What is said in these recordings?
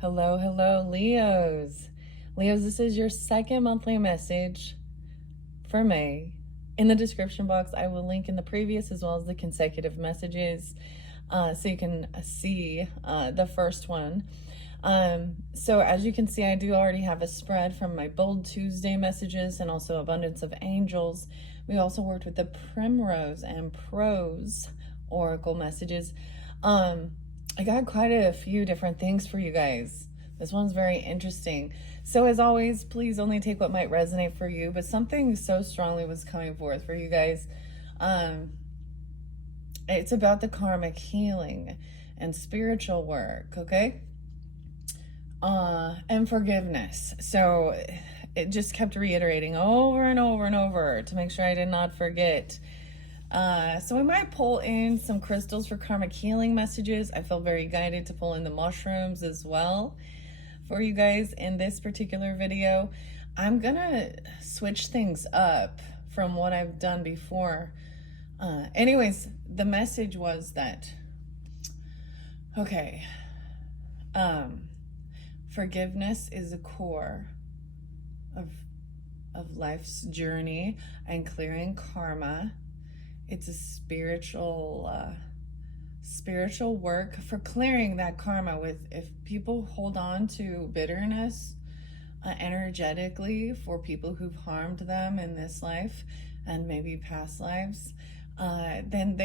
Hello, hello, Leos. Leos, this is your second monthly message for May. In the description box, I will link in the previous as well as the consecutive messages so you can see the first one. So as you can see, I do already have a spread from my Bold Tuesday messages and also Abundance of Angels. We also worked with the Primrose and Prose Oracle messages. I got quite a few different things for you guys. This one's very interesting. So as always, please only take what might resonate for you, but something so strongly was coming forth for you guys. It's about the karmic healing and spiritual work, okay? And forgiveness. So it just kept reiterating over and over and over to make sure I did not forget. So we might pull in some crystals for karmic healing messages. I feel very guided to pull in the mushrooms as well for you guys in this particular video. I'm gonna switch things up from what I've done before. Anyways, the message was that, okay, forgiveness is a core of life's journey and clearing karma. It's a spiritual work for clearing that karma. If people hold on to bitterness energetically for people who've harmed them in this life and maybe past lives, then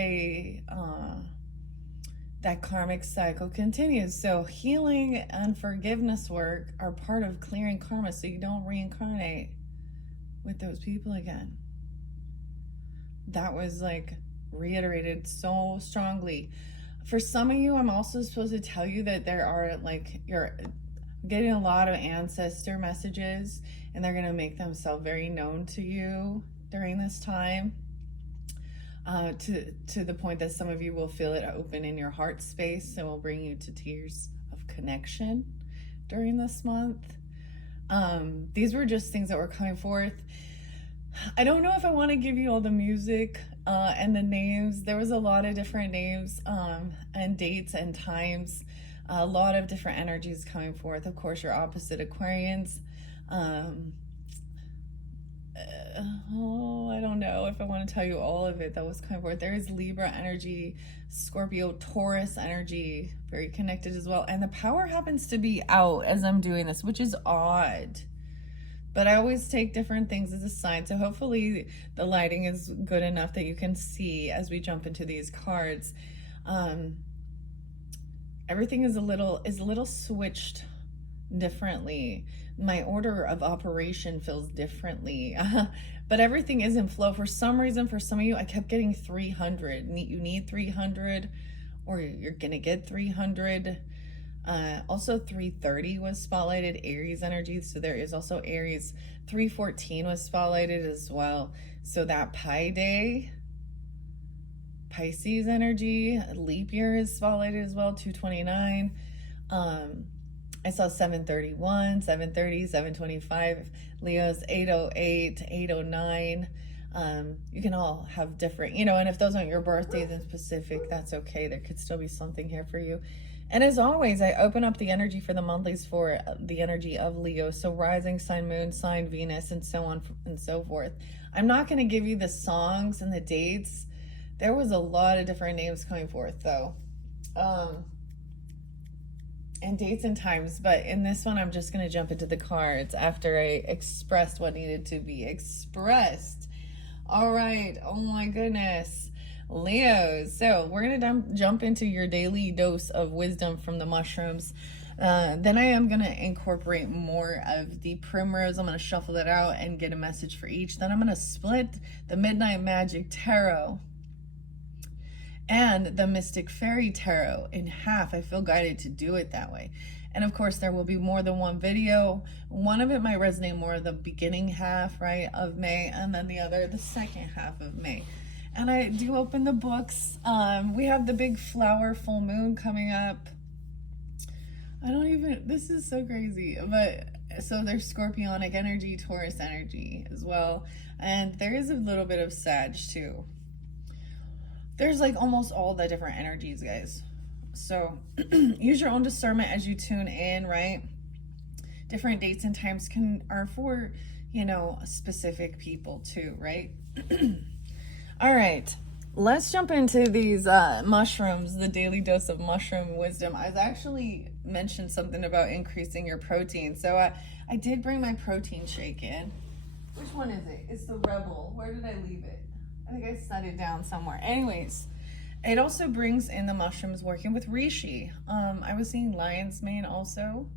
that karmic cycle continues. So healing and forgiveness work are part of clearing karma so you don't reincarnate with those people again. That was like reiterated so strongly. For some of you, I'm also supposed to tell you that there are like, you're getting a lot of ancestor messages and they're going to make themselves very known to you during this time. To the point that some of you will feel it open in your heart space and will bring you to tears of connection during this month. These were just things that were coming forth. I don't know if I want to give you all the music and the names. There was a lot of different names and dates and times. A lot of different energies coming forth. Of course, your opposite Aquarians. I don't know if I want to tell you all of it that was coming forth. There is Libra energy, Scorpio, Taurus energy, very connected as well. And the power happens to be out as I'm doing this, which is odd. But I always take different things as a sign. So hopefully the lighting is good enough that you can see as we jump into these cards. Everything is a little switched differently. My order of operation feels differently. But everything is in flow. For some reason, for some of you, I kept getting 300. You need 300 or you're going to get 300. Also 330 was spotlighted, Aries energy. So there is also Aries. 314 was spotlighted as well. So that Pi Day, Pisces energy, leap year is spotlighted as well, 229. I saw 731, 730, 725, Leo's 808, 809. You can all have different, and if those aren't your birthdays in specific, that's okay. There could still be something here for you. And as always, I open up the energy for the monthlies for the energy of Leo. So rising sign, moon sign, Venus, and so on and so forth. I'm not going to give you the songs and the dates. There was a lot of different names coming forth though. And dates and times. But in this one, I'm just going to jump into the cards after I expressed what needed to be expressed. All right. Oh my goodness. Leos, so we're gonna jump into your daily dose of wisdom from the mushrooms. Then I am gonna incorporate more of the primrose. I'm gonna shuffle that out and get a message for each. Then I'm gonna split the Midnight Magic Tarot and the Mystic Fairy Tarot in half. I feel guided to do it that way. And of course, there will be more than one video. One of it might resonate more the beginning half, right, of May, and then the other, the second half of May. And I do open the books. We have the big flower full moon coming up. This is so crazy. But so there's Scorpionic energy, Taurus energy as well. And there is a little bit of Sag too. There's like almost all the different energies, guys. So use your own discernment as you tune in, right? Different dates and times are for, specific people too, right? All right, let's jump into these mushrooms, the daily dose of mushroom wisdom. I've actually mentioned something about increasing your protein. So I did bring my protein shake in. Which one is it? It's the Rebel. Where did I leave it? I think I set it down somewhere. Anyways, it also brings in the mushrooms working with reishi. I was seeing lion's mane also.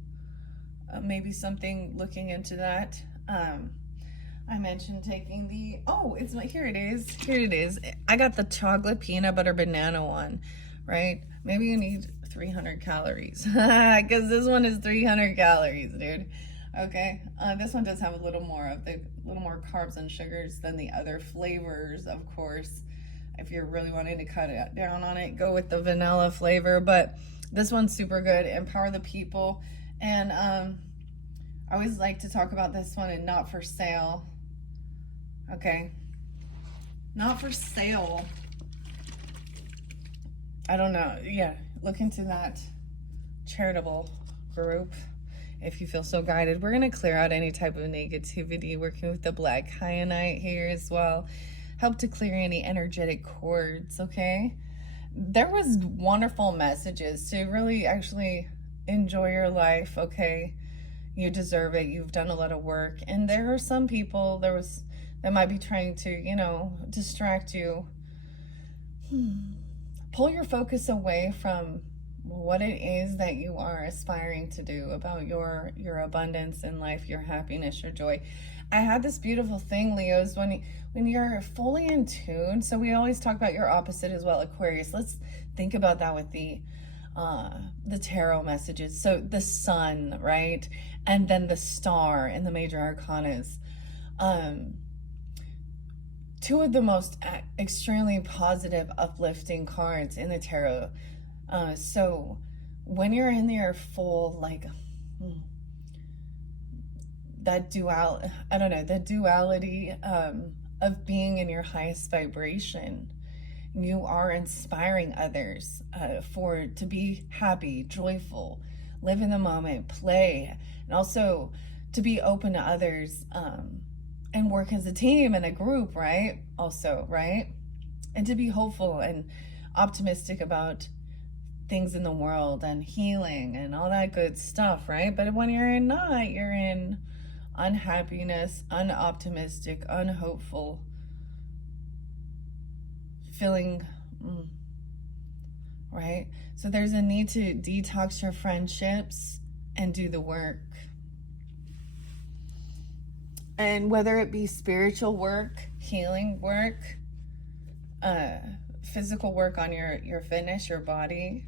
Maybe something looking into that. I mentioned taking here it is. I got the chocolate peanut butter banana one, right? Maybe you need 300 calories because this one is 300 calories, dude. Okay, this one does have a little more carbs and sugars than the other flavors, of course. If you're really wanting to cut it down on it, go with the vanilla flavor, but this one's super good. Empower the people. And I always like to talk about this one and not for sale. Okay, not for sale. I don't know. Yeah, look into that charitable group if you feel so guided. We're going to clear out any type of negativity, working with the black kyanite here as well. Help to clear any energetic cords, okay? There was wonderful messages to really actually enjoy your life, okay? You deserve it. You've done a lot of work. And there are some people that might be trying to, distract you. Pull your focus away from what it is that you are aspiring to do, about your abundance in life, your happiness, your joy. I had this beautiful thing, Leos, when you're fully in tune. So we always talk about your opposite as well, Aquarius. Let's think about that with the tarot messages. So the sun, right? And then the star in the major arcanas. Two of the most extremely positive, uplifting cards in the tarot. So when you're in your full, the duality of being in your highest vibration, you are inspiring others to be happy, joyful, live in the moment, play, and also to be open to others, and work as a team and a group, right? Also, right? And to be hopeful and optimistic about things in the world and healing and all that good stuff, right? But when you're in unhappiness, unoptimistic, unhopeful, feeling, right? So there's a need to detox your friendships and do the work. And whether it be spiritual work, healing work, physical work on your fitness, your body,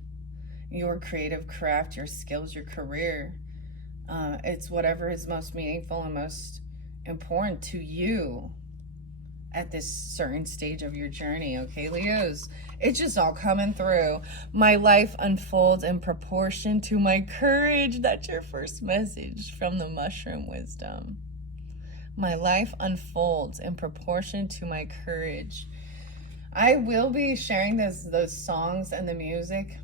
your creative craft, your skills, your career, it's whatever is most meaningful and most important to you at this certain stage of your journey, okay, Leos? It's just all coming through. My life unfolds in proportion to my courage. That's your first message from the mushroom wisdom. My life unfolds in proportion to my courage. I will be sharing those songs and the music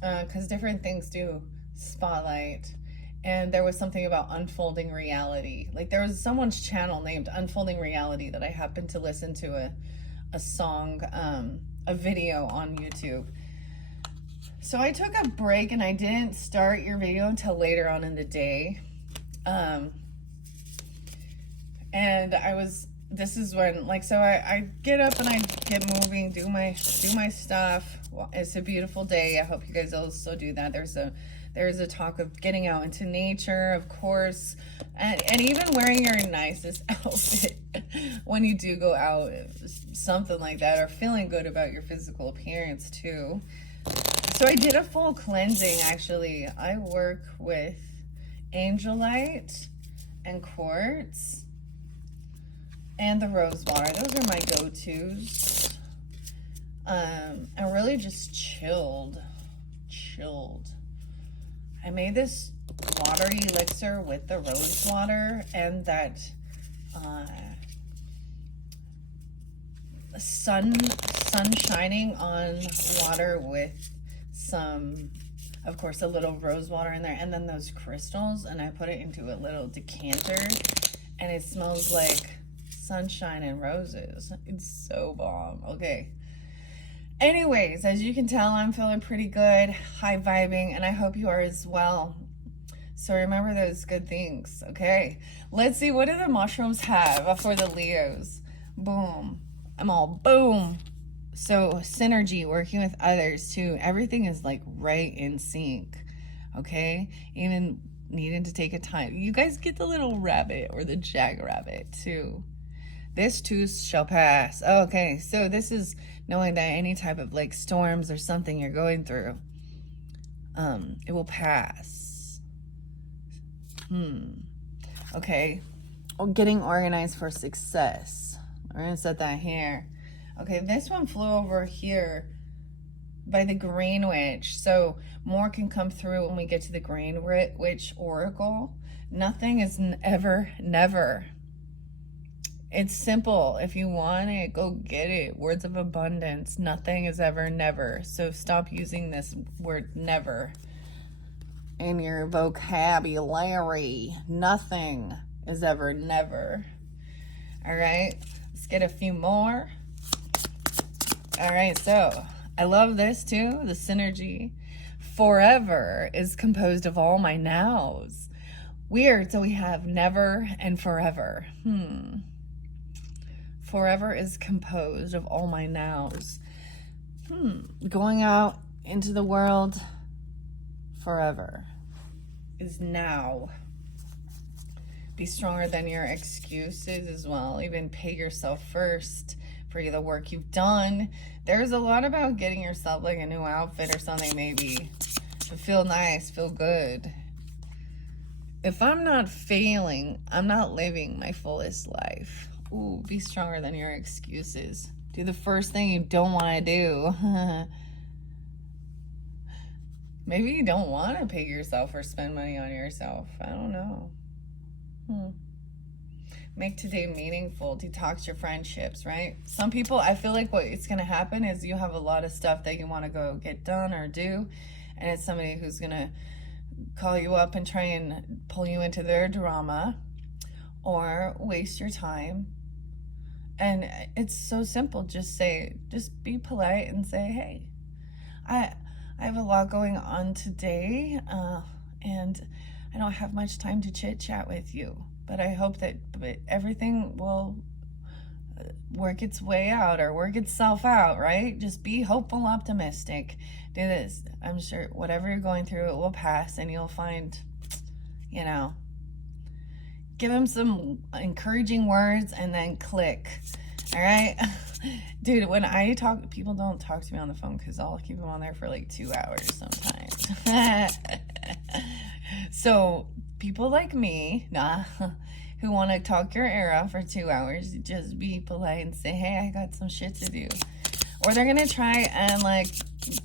because different things do spotlight. And there was something about unfolding reality. Like there was someone's channel named Unfolding Reality that I happened to listen to a song, a video on YouTube. So I took a break and I didn't start your video until later on in the day. And this is when, so I get up and I get moving, do my stuff. Well, it's a beautiful day. I hope you guys also do that. There's a talk of getting out into nature, of course, and even wearing your nicest outfit when you do go out, something like that, or feeling good about your physical appearance too. So I did a full cleansing, actually. I work with angelite and quartz and the rose water. Those are my go-tos. I really just chilled. I made this water elixir with the rose water and that sun shining on water with some, of course, a little rose water in there, and then those crystals, and I put it into a little decanter, and it smells like sunshine and roses. It's so bomb. Okay. Anyways, as you can tell, I'm feeling pretty good, high vibing, and I hope you are as well. So remember those good things, okay? Let's see, what do the mushrooms have for the Leos? Boom. I'm all boom. So synergy, working with others too. Everything is like right in sync, okay? Even needing to take a time. You guys get the little rabbit or the jackrabbit too. This too shall pass. Okay, so this is knowing that any type of like storms or something you're going through, it will pass. Okay, getting organized for success. We're gonna set that here. Okay, this one flew over here by the Green Witch. So more can come through when we get to the Green Witch Oracle. Nothing is ever, never. It's simple. If you want it, go get it. Words of abundance. Nothing is ever, never. So stop using this word never in your vocabulary. Nothing is ever, never. All right, let's get a few more. All right, so I love this too, the synergy. Forever is composed of all my nows. Weird, so we have never and forever. Forever is composed of all my nows. Going out into the world, forever is now. Be stronger than your excuses as well. Even pay yourself first for the work you've done. There's a lot about getting yourself like a new outfit or something, maybe to feel nice, feel good. If I'm not failing, I'm not living my fullest life. Ooh, be stronger than your excuses. Do the first thing you don't want to do. Maybe you don't want to pay yourself or spend money on yourself. I don't know. Make today meaningful. Detox your friendships, right? Some people, I feel like what's going to happen is you have a lot of stuff that you want to go get done or do, and it's somebody who's going to call you up and try and pull you into their drama or waste your time. And it's so simple. Just be polite and say, hey, I have a lot going on today, and I don't have much time to chit chat with you. But I hope that everything will work its way out or work itself out, right? Just be hopeful, optimistic. Do this. I'm sure whatever you're going through, it will pass, and you'll find, give them some encouraging words and then click. All right? Dude, when I talk, people don't talk to me on the phone because I'll keep them on there for like 2 hours sometimes. So people like me, who want to talk your ear off for 2 hours, just be polite and say, hey, I got some shit to do. Or they're going to try and like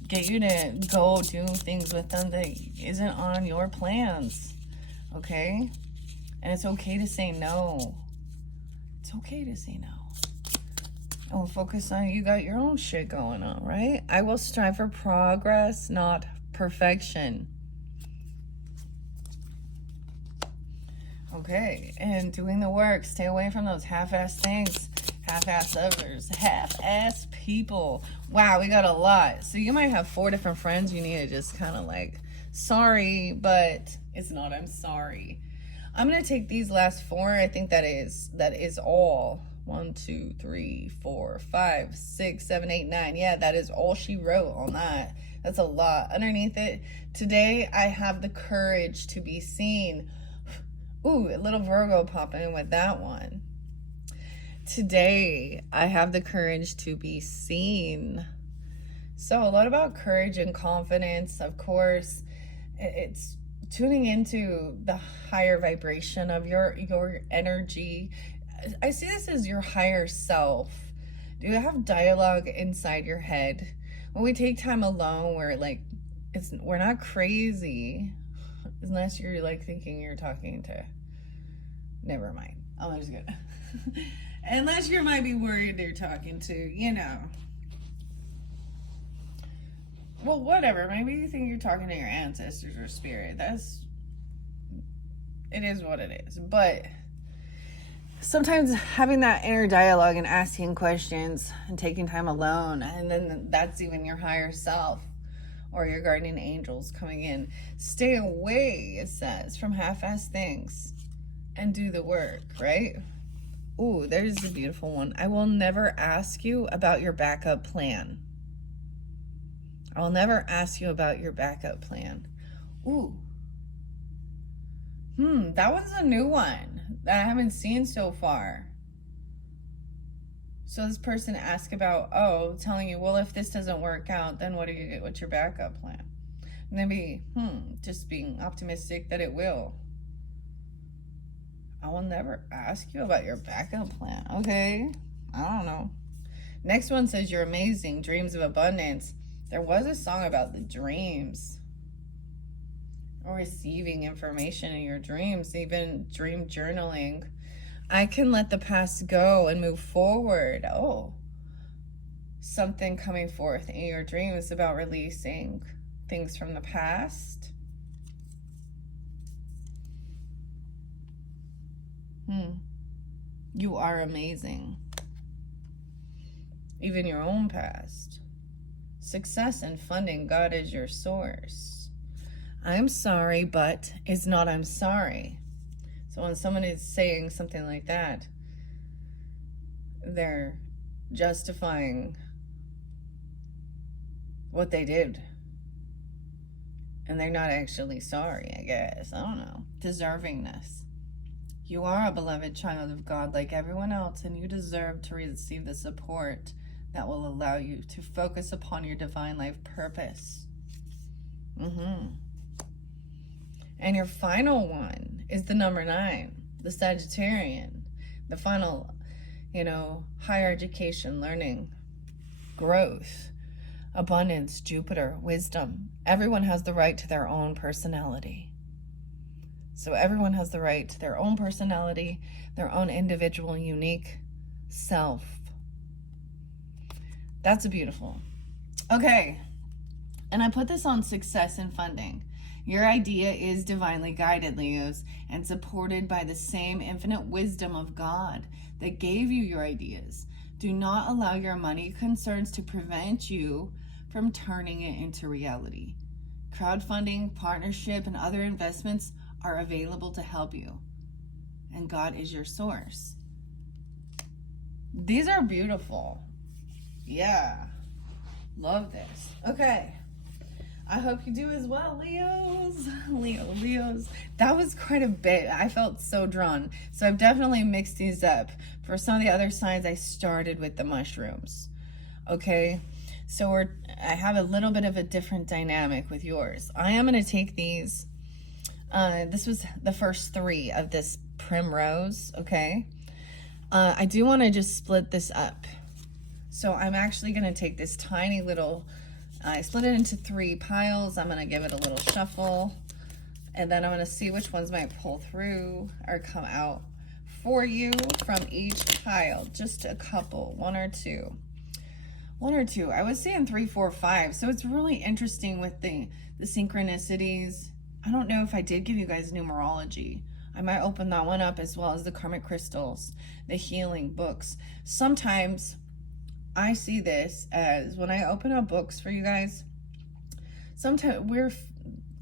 get you to go do things with them that isn't on your plans. Okay? And it's okay to say no. It's okay to say no. And focus on, you got your own shit going on, right? I will strive for progress, not perfection. Okay, and doing the work. Stay away from those half-ass things, half-ass others, half-ass people. Wow, we got a lot. So you might have 4 different friends you need to just kind of like, sorry, but it's not, I'm sorry. I'm going to take these last 4. I think that is all. 1, 2, 3, 4, 5, 6, 7, 8, 9. Yeah, that is all she wrote on that. That's a lot. Underneath it, today I have the courage to be seen. Ooh, a little Virgo popping in with that one. Today, I have the courage to be seen. So a lot about courage and confidence. Of course, it's tuning into the higher vibration of your energy. I see this as your higher self. Do you have dialogue inside your head? When we take time alone, we're not crazy. Unless you're like thinking you're talking to, never mind. I'm just gonna, unless you might be worried they're talking to, well, whatever. Maybe you think you're talking to your ancestors or spirit. It is what it is. But sometimes having that inner dialogue and asking questions and taking time alone, and then that's even your higher self or your guardian angels coming in. Stay away, it says, from half-assed things and do the work, right? Ooh, there's a beautiful one. I will never ask you about your backup plan. I will never ask you about your backup plan. Ooh. That one's a new one that I haven't seen so far. So this person asked about, telling you, well, if this doesn't work out, then what's your backup plan? Maybe, just being optimistic that it will. I will never ask you about your backup plan. Okay, I don't know. Next one says you're amazing, dreams of abundance. There was a song about the dreams. Or receiving information in your dreams, even dream journaling. I can let the past go and move forward. Oh, something coming forth in your dreams about releasing things from the past. You are amazing. Even your own past. Success and funding, God is your source. I'm sorry, but is not I'm sorry. So when someone is saying something like that, they're justifying what they did. And they're not actually sorry, I guess. I don't know. Deservingness. You are a beloved child of God like everyone else, and you deserve to receive the support that will allow you to focus upon your divine life purpose. And your final one is the number 9, the Sagittarian, the final, higher education, learning, growth, abundance, Jupiter, wisdom. Everyone has the right to their own personality. So everyone has the right to their own personality, their own individual, unique self. That's beautiful. Okay. And I put this on success and funding. Your idea is divinely guided, Leos, and supported by the same infinite wisdom of God that gave you your ideas. Do not allow your money concerns to prevent you from turning it into reality. Crowdfunding, partnership, and other investments are available to help you. And God is your source. These are beautiful. Yeah. Love this. Okay. I hope you do as well, Leos. Leos. That was quite a bit. I felt so drawn. So I've definitely mixed these up. For some of the other signs, I started with the mushrooms. Okay? So I have a little bit of a different dynamic with yours. I am going to take these. This was the first 3 of this primrose, okay? I do want to just split this up. So I'm actually going to take this tiny little, I split it into 3 piles. I'm going to give it a little shuffle. And then I'm going to see which ones might pull through or come out for you from each pile. Just a couple, 1 or 2. 1 or 2. I was saying 3, 4, 5. So it's really interesting with the synchronicities. I don't know if I did give you guys numerology. I might open that one up, as well as the karmic crystals, the healing books. Sometimes I see this as, when I open up books for you guys, sometimes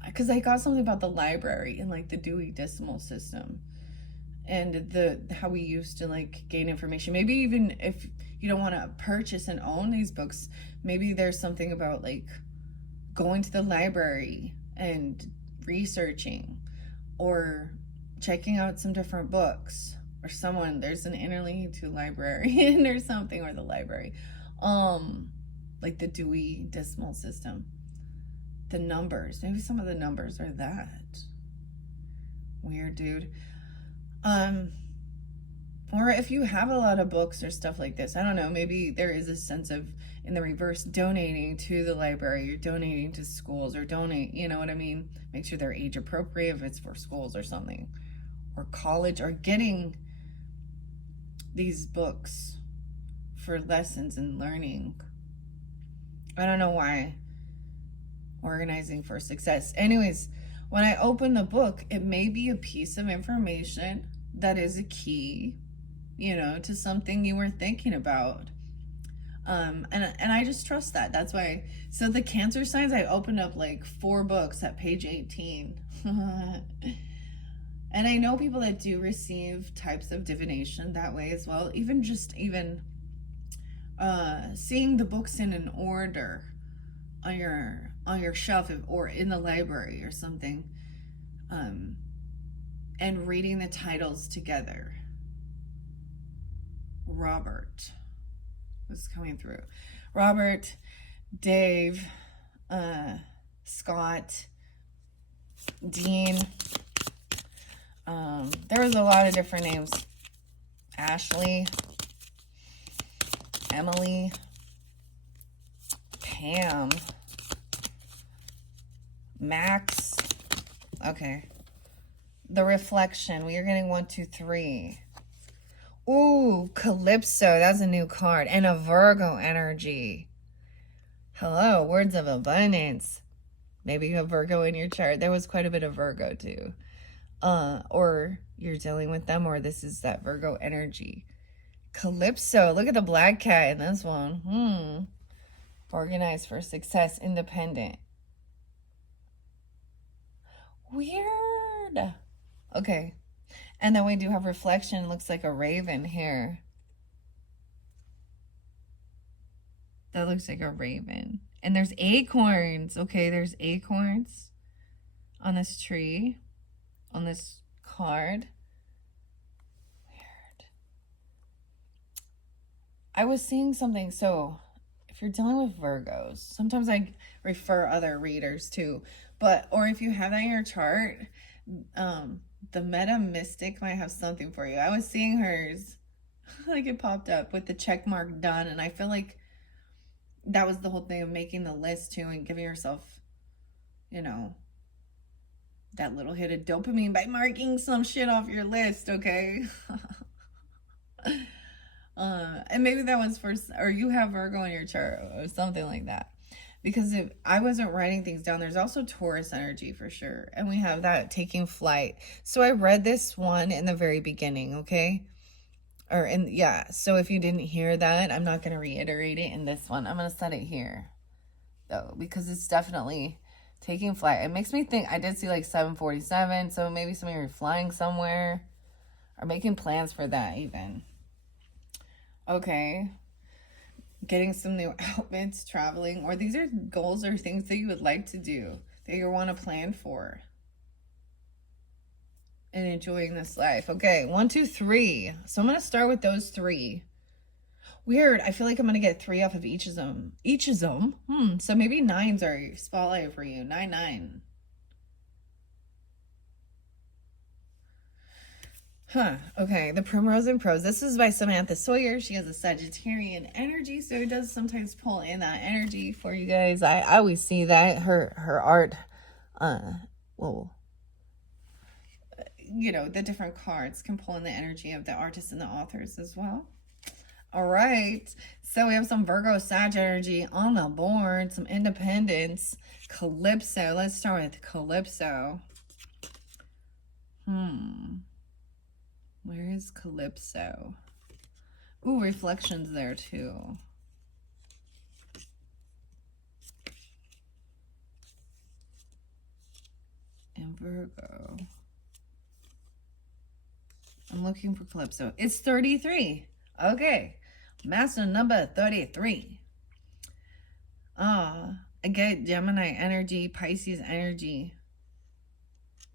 because I got something about the library and like the Dewey Decimal System and how we used to like gain information. Maybe even if you don't want to purchase and own these books, maybe there's something about like going to the library and researching or checking out some different books, or there's an interlink to librarian or something, or the library, like the Dewey Decimal System, the numbers, maybe some of the numbers are that weird, dude. Or if you have a lot of books or stuff like this, I don't know, maybe there is a sense of, in the reverse, donating to the library, or donating to schools, or donate, you know what I mean? Make sure they're age appropriate if it's for schools or something, or college, or getting these books for lessons and learning. I don't know why Organizing for success. Anyways, when I open the book, it may be a piece of information that is a key, you know, to something you were thinking about. And I just trust that. That's why. So the Cancer signs, I opened up like 4 books at page 18. And I know people that do receive types of divination that way as well. Even seeing the books in an order on your shelf or in the library or something, and reading the titles together. Robert was coming through. Robert, Dave, Scott, Dean. There was a lot of different names. Ashley, Emily, Pam, Max. Okay. The reflection. We are getting 1, 2, 3. Ooh, Calypso. That's a new card. And a Virgo energy. Hello, words of abundance. Maybe you have Virgo in your chart. There was quite a bit of Virgo too. Or you're dealing with them, or this is that Virgo energy. Calypso. Look at the black cat in this one. Organized for success. Independent. Weird. Okay. And then we do have reflection. Looks like a raven here. That looks like a raven. And there's acorns. Okay, there's acorns on this tree, on this card. Weird. I was seeing something. So if you're dealing with Virgos, sometimes I refer other readers to, or if you have that in your chart, the Meta Mystic might have something for you. I was seeing hers, like it popped up with the check mark done, and I feel like that was the whole thing of making the list too and giving yourself, you know, that little hit of dopamine by marking some shit off your list, okay? And maybe that was or you have Virgo in your chart or something like that. Because if I wasn't writing things down, there's also Taurus energy for sure. And we have that taking flight. So I read this one in the very beginning, okay? So if you didn't hear that, I'm not going to reiterate it in this one. I'm going to set it here, though, because it's definitely taking flight. It makes me think, I did see like 747, so maybe some of you are flying somewhere or making plans for that even. Okay. Getting some new outfits, traveling, or these are goals or things that you would like to do, that you want to plan for. And enjoying this life. Okay, 1, 2, 3. So I'm going to start with those 3. Weird. I feel like I'm going to get 3 off of each of them. So maybe 9s are spotlight for you. 9, 9. Okay, the Primrose and Prose. This is by Samantha Sawyer. She has a Sagittarian energy, so it does sometimes pull in that energy for you guys. I always see that. Her art, you know, the different cards can pull in the energy of the artists and the authors as well. All right, so we have some Virgo Sag energy on the board, some independence. Calypso. Let's start with Calypso. Where is Calypso? Ooh, reflections there too. And Virgo. I'm looking for Calypso. It's 33. Okay. Master number 33. I get Gemini energy, Pisces energy.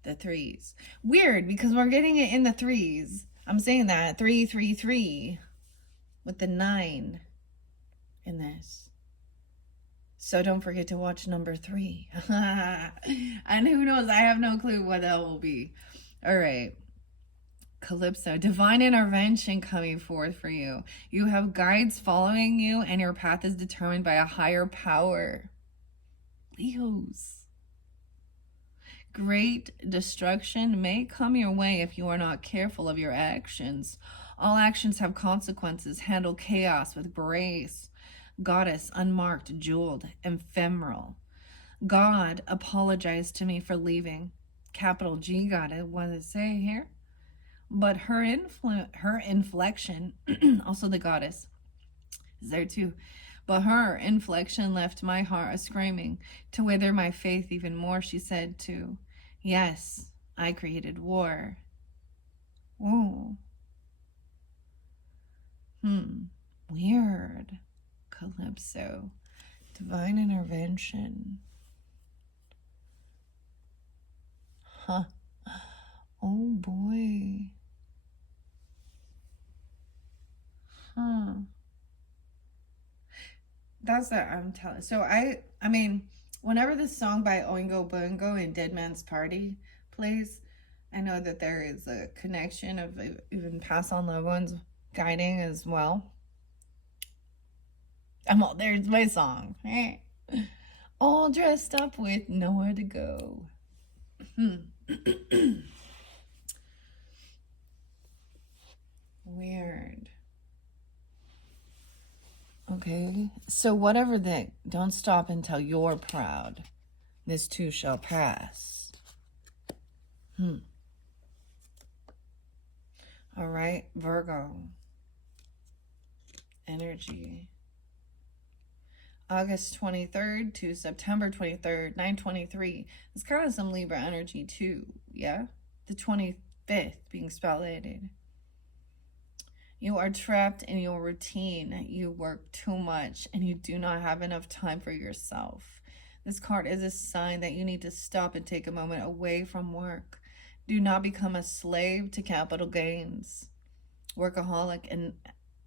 The 3s. Weird, because we're getting it in the 3s. I'm saying that 3, 3, 3 with the 9 in this. So don't forget to watch number 3. And who knows? I have no clue what that will be. All right. Calypso, divine intervention coming forth for you. You have guides following you, and your path is determined by a higher power. Leos. Great destruction may come your way if you are not careful of your actions. All actions have consequences. Handle chaos with grace. Goddess, unmarked, jeweled, ephemeral. God apologized to me for leaving. Capital G got it. What does it say here? But her inflection, also the goddess is there too. But her inflection left my heart a screaming, to wither my faith even more. She said to, yes, I created war. Ooh. Weird. Calypso. Divine intervention. Huh. Oh boy. Huh. That's what I'm telling. So I mean, whenever this song by Oingo Boingo and Dead Man's Party plays, I know that there is a connection of even past on loved ones guiding as well. There's my song. All dressed up with nowhere to go. Weird. Okay, so whatever that, don't stop until you're proud. This too shall pass. All right, Virgo. Energy. August 23rd to September 23rd, 923. It's kind of some Libra energy too, yeah? The 25th being spotlighted. You are trapped in your routine. You work too much and you do not have enough time for yourself. This card is a sign that you need to stop and take a moment away from work. Do not become a slave to capital gains. Workaholic and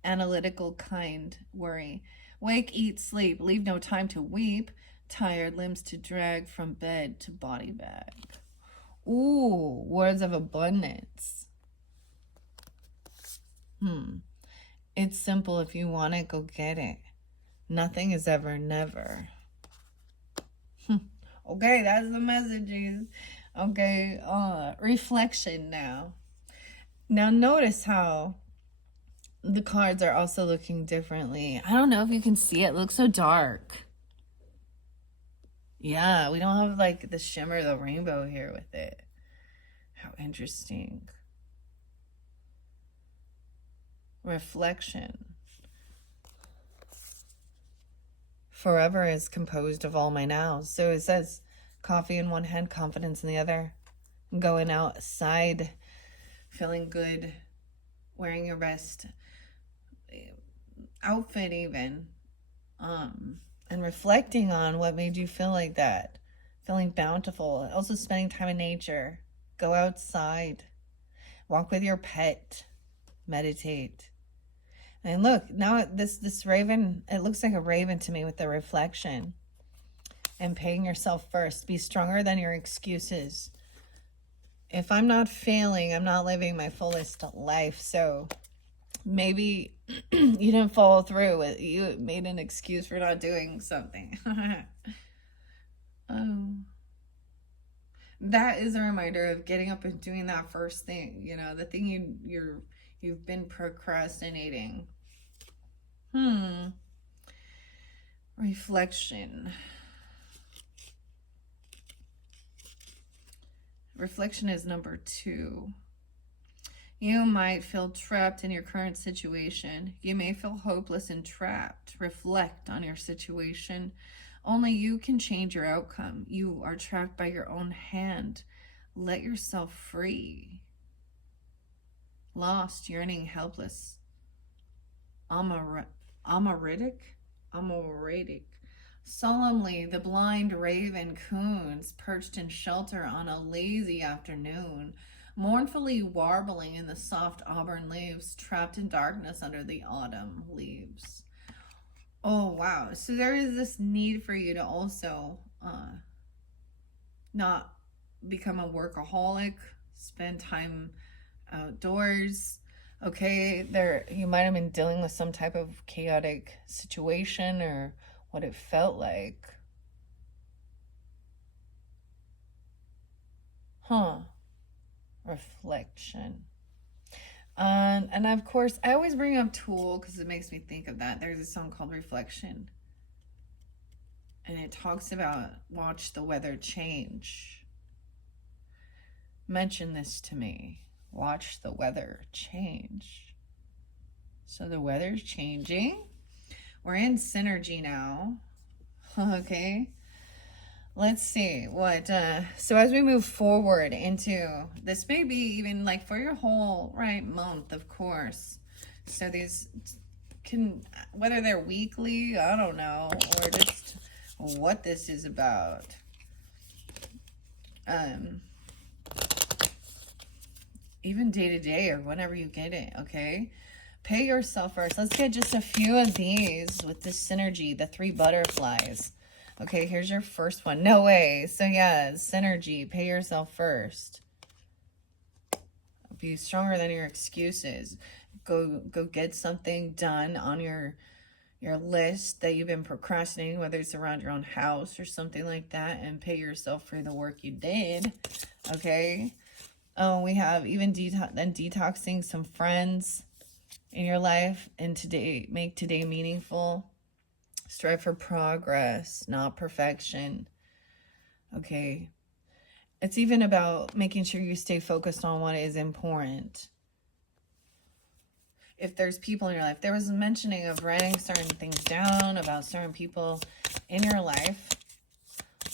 analytical kind worry. Wake, eat, sleep. Leave no time to weep. Tired limbs to drag from bed to body bag. Ooh, words of abundance. It's simple. If you want it, go get it. Nothing is ever never. Okay, that's the messages. Okay, reflection now. Now notice how the cards are also looking differently. I don't know if you can see it. It looks so dark. Yeah, we don't have like the shimmer of the rainbow here with it. How interesting. Reflection. Forever is composed of all my nows. So it says coffee in one hand, confidence in the other. Going outside, feeling good, wearing your best outfit even. And reflecting on what made you feel like that. Feeling bountiful. Also spending time in nature. Go outside. Walk with your pet. Meditate. And look, now this raven, it looks like a raven to me with the reflection. And paying yourself first. Be stronger than your excuses. If I'm not failing, I'm not living my fullest life. So maybe you didn't follow through with, you made an excuse for not doing something. That is a reminder of getting up and doing that first thing, you know, the thing you've been procrastinating. Reflection. Reflection is number 2. You might feel trapped in your current situation. You may feel hopeless and trapped. Reflect on your situation. Only you can change your outcome. You are trapped by your own hand. Let yourself free. Lost, yearning, helpless. Amoritic. Solemnly, the blind raven coons perched in shelter on a lazy afternoon, mournfully warbling in the soft auburn leaves, trapped in darkness under the autumn leaves. Oh, wow. So there is this need for you to also not become a workaholic, spend time outdoors. Okay, you might have been dealing with some type of chaotic situation or what it felt like. Reflection. And of course, I always bring up Tool because it makes me think of that. There's a song called Reflection. And it talks about watch the weather change. Mention this to me. Watch the weather change. So the weather's changing. We're in synergy now. Okay. Let's see what, so as we move forward into, this may be even like for your whole, right, month, of course. So these can, whether they're weekly, I don't know, or just what this is about. Even day to day or whenever you get it, okay? Pay yourself first. Let's get just a few of these with this synergy, the 3 butterflies. Okay, here's your first one. No way. So yeah, synergy. Pay yourself first. Be stronger than your excuses. Go get something done on your list that you've been procrastinating, whether it's around your own house or something like that, and pay yourself for the work you did. Okay. Oh, we have even detoxing some friends in your life, and today, make today meaningful. Strive for progress, not perfection. Okay. It's even about making sure you stay focused on what is important. If there's people in your life, there was a mentioning of writing certain things down about certain people in your life,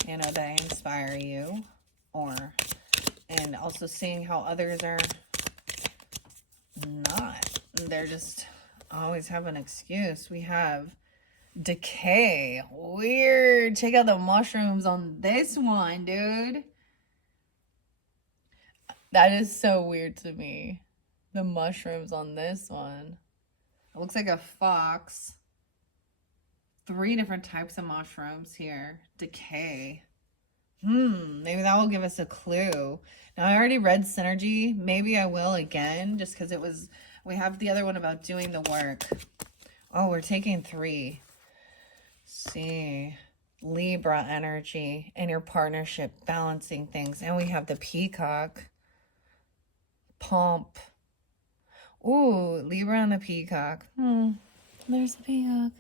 you know, that inspire you, and also seeing how others are not. They're just always have an excuse. We have decay. Weird. Check out the mushrooms on this one, dude. That is so weird to me. The mushrooms on this one. It looks like a fox. 3 different types of mushrooms here. Decay. Maybe that will give us a clue. Now, I already read synergy. Maybe I will again, just because it was, we have the other one about doing the work. Oh, we're taking 3. See, Libra energy in your partnership, balancing things. And we have the peacock. Pomp. Ooh, Libra and the peacock. There's the peacock.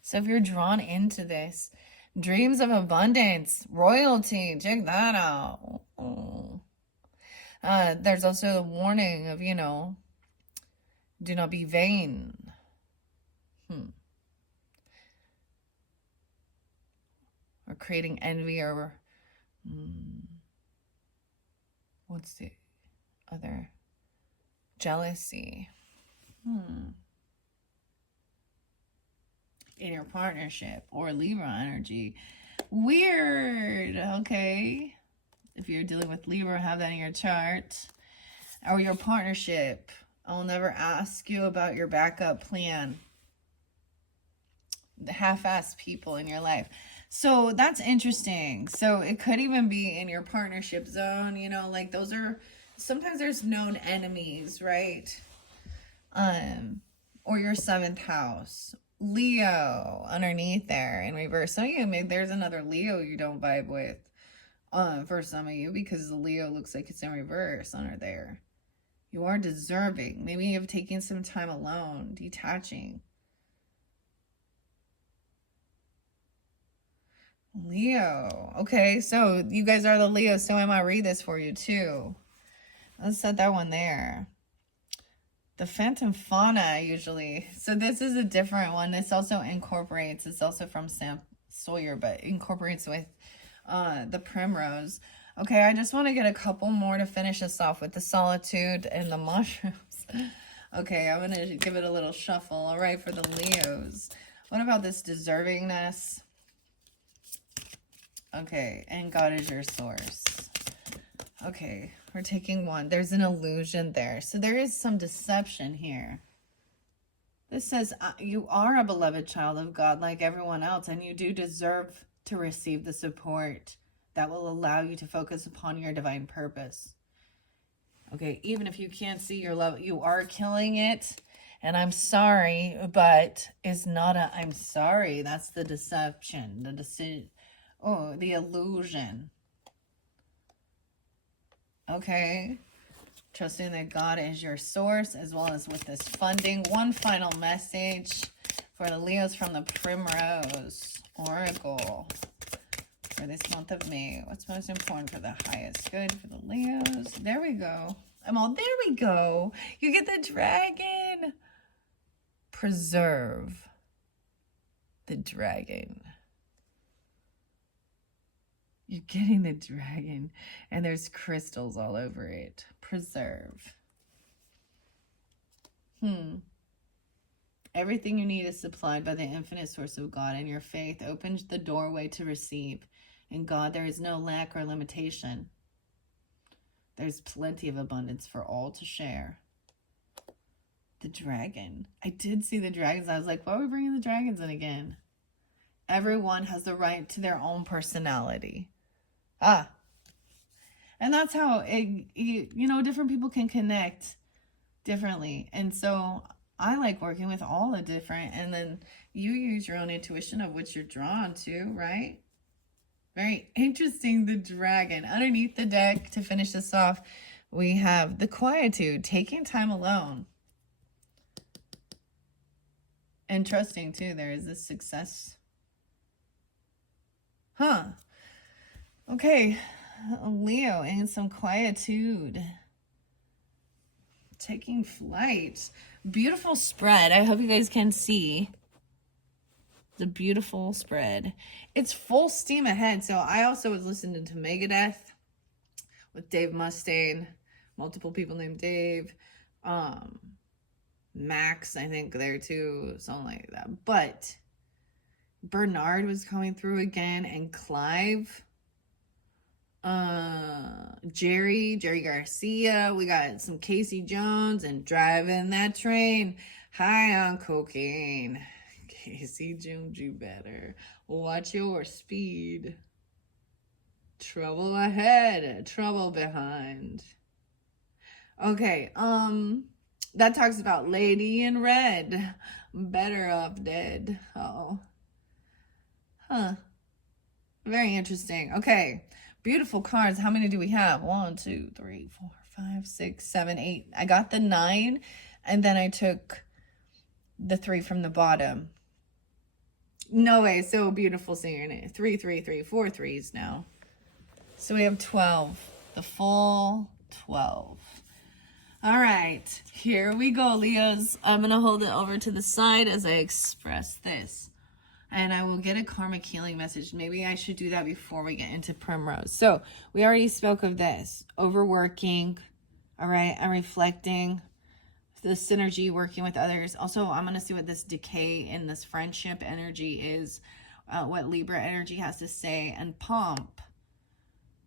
So if you're drawn into this, dreams of abundance, royalty, check that out. There's also a warning of, you know, do not be vain. Or creating envy, or what's the other? Jealousy. In your partnership, or Libra energy. Weird. Okay. If you're dealing with Libra, have that in your chart. Or your partnership. I'll never ask you about your backup plan. The half-assed people in your life. So that's interesting. So it could even be in your partnership zone, you know, like those are, sometimes there's known enemies, right? Or your 7th house. Leo underneath there in reverse. Some of you, maybe there's another Leo you don't vibe with for some of you, because the Leo looks like it's in reverse under there. You are deserving. Maybe you have taken some time alone, detaching. Leo. Okay, so you guys are the Leo, so I might read this for you too. Let's set that one there. The Phantom Fauna, usually. So this is a different one. This also incorporates, it's also from Sam Sawyer, but incorporates with the Primrose. Okay, I just want to get a couple more to finish us off with the Solitude and the Mushrooms. Okay, I'm going to give it a little shuffle. All right, for the Leos. What about this deservingness? Okay, and God is your source. Okay, we're taking 1. There's an illusion there. So there is some deception here. This says you are a beloved child of God like everyone else, and you do deserve to receive the support that will allow you to focus upon your divine purpose. Okay, even if you can't see your love, you are killing it. And I'm sorry, but it's not a I'm sorry. That's the deception, the decision. Oh, the illusion. Okay. Trusting that God is your source, as well as with this funding. One final message for the Leos from the Primrose Oracle for this month of May. What's most important for the highest good for the Leos? There we go. There we go. You get the dragon. Preserve the dragon. You're getting the dragon, and there's crystals all over it. Preserve. Everything you need is supplied by the infinite source of God, and your faith opens the doorway to receive. In God, there is no lack or limitation. There's plenty of abundance for all to share. The dragon. I did see the dragons. I was like, why are we bringing the dragons in again? Everyone has the right to their own personality. And that's how, different people can connect differently. And so I like working with all the different, and then you use your own intuition of what you're drawn to, right? Very interesting, the dragon. Underneath the deck, to finish this off, we have the quietude, taking time alone. And trusting, too. There is this success. Okay. Leo, and some quietude. Taking flight. Beautiful spread. I hope you guys can see the beautiful spread. It's full steam ahead. So I also was listening to Megadeth with Dave Mustaine. Multiple people named Dave. Max, I think, there too. Something like that. But Bernard was coming through again, and Clive. Jerry Garcia. We got some Casey Jones and Driving That Train High on Cocaine. Casey Jones, you better watch your speed. Trouble ahead, trouble behind. Okay, that talks about Lady in Red, better off dead. Very interesting. Okay. Beautiful cards. How many do we have? 1, 2, 3, 4, 5, 6, 7, 8. I got the 9, and then I took the 3 from the bottom. No way. So beautiful seeing it. 3, 3, 3, 4 threes now. So we have 12. The full 12. All right. Here we go, Leos. I'm going to hold it over to the side as I express this. And I will get a karmic healing message. Maybe I should do that before we get into Primrose. So we already spoke of this. Overworking. All right. I'm reflecting. The synergy, working with others. Also, I'm going to see what this decay in this friendship energy is. What Libra energy has to say. And pomp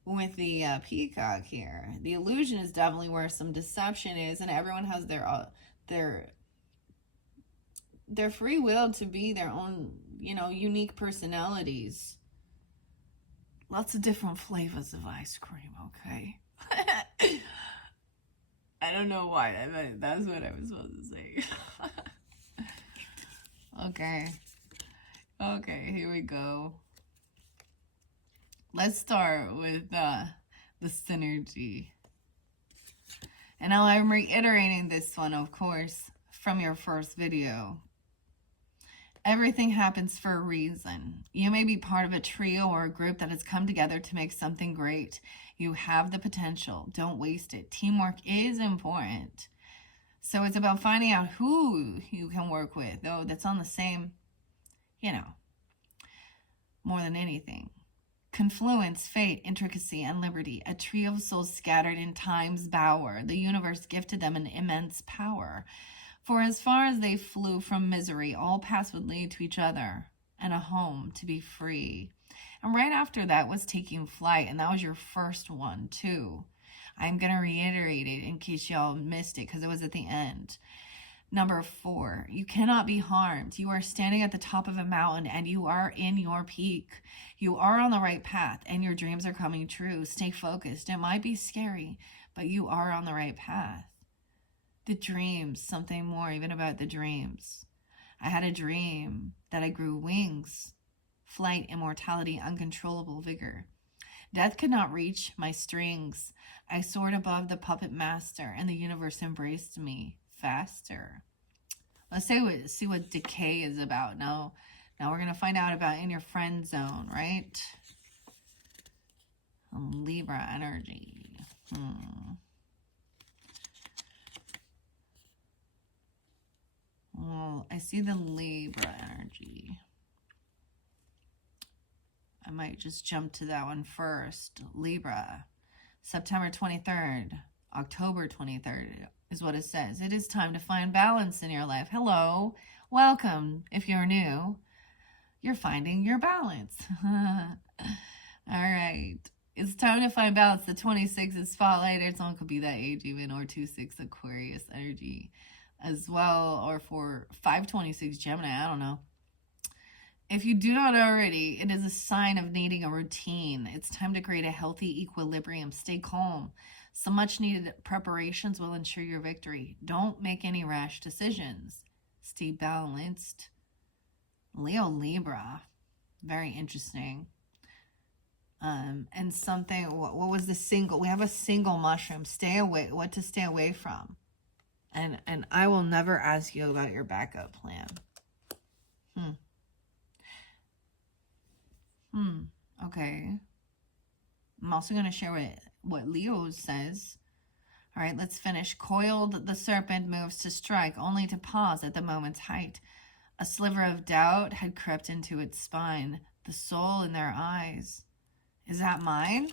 with the peacock here. The illusion is definitely where some deception is. And everyone has their free will to be their own, unique personalities. Lots of different flavors of ice cream, okay? I don't know why, but that's what I was supposed to say. Okay, here we go. Let's start with the synergy. And now I'm reiterating this one, of course, from your first video. Everything happens for a reason. You may be part of a trio or a group that has come together to make something great. You have the potential. Don't waste it. Teamwork is important. So it's about finding out who you can work with, though, that's on the same, more than anything. Confluence, fate, intricacy, and liberty. A trio of souls scattered in time's bower. The universe gifted them an immense power. For as far as they flew from misery, all paths would lead to each other and a home to be free. And right after that was taking flight, and that was your first one, too. I'm going to reiterate it in case y'all missed it, because it was at the end. Number 4, you cannot be harmed. You are standing at the top of a mountain, and you are in your peak. You are on the right path, and your dreams are coming true. Stay focused. It might be scary, but you are on the right path. The dreams, something more even about the dreams. I had a dream that I grew wings, flight, immortality, uncontrollable vigor. Death could not reach my strings. I soared above the puppet master, and the universe embraced me faster. Let's see what decay is about. Now we're going to find out about in your friend zone, right? Libra energy. Well, I see the Libra energy. I might just jump to that one first. Libra, September 23rd, October 23rd is what it says. It is time to find balance in your life. Hello, welcome. If you're new, you're finding your balance. All right. It's time to find balance. The 26 is spotlighted. Someone could be that age even, or 2-6 Aquarius energy as well, or for 526 Gemini, I don't know. If you do not already, it is a sign of needing a routine. It's time to create a healthy equilibrium. Stay calm. Some much needed preparations will ensure your victory. Don't make any rash decisions. Stay balanced. Leo, Libra. Very interesting. And something, what was the single? We have a single mushroom. Stay away. What to stay away from. And I will never ask you about your backup plan. Okay. I'm also going to share what Leo says. All right, let's finish. Coiled, the serpent moves to strike, only to pause at the moment's height. A sliver of doubt had crept into its spine, the soul in their eyes. Is that mine?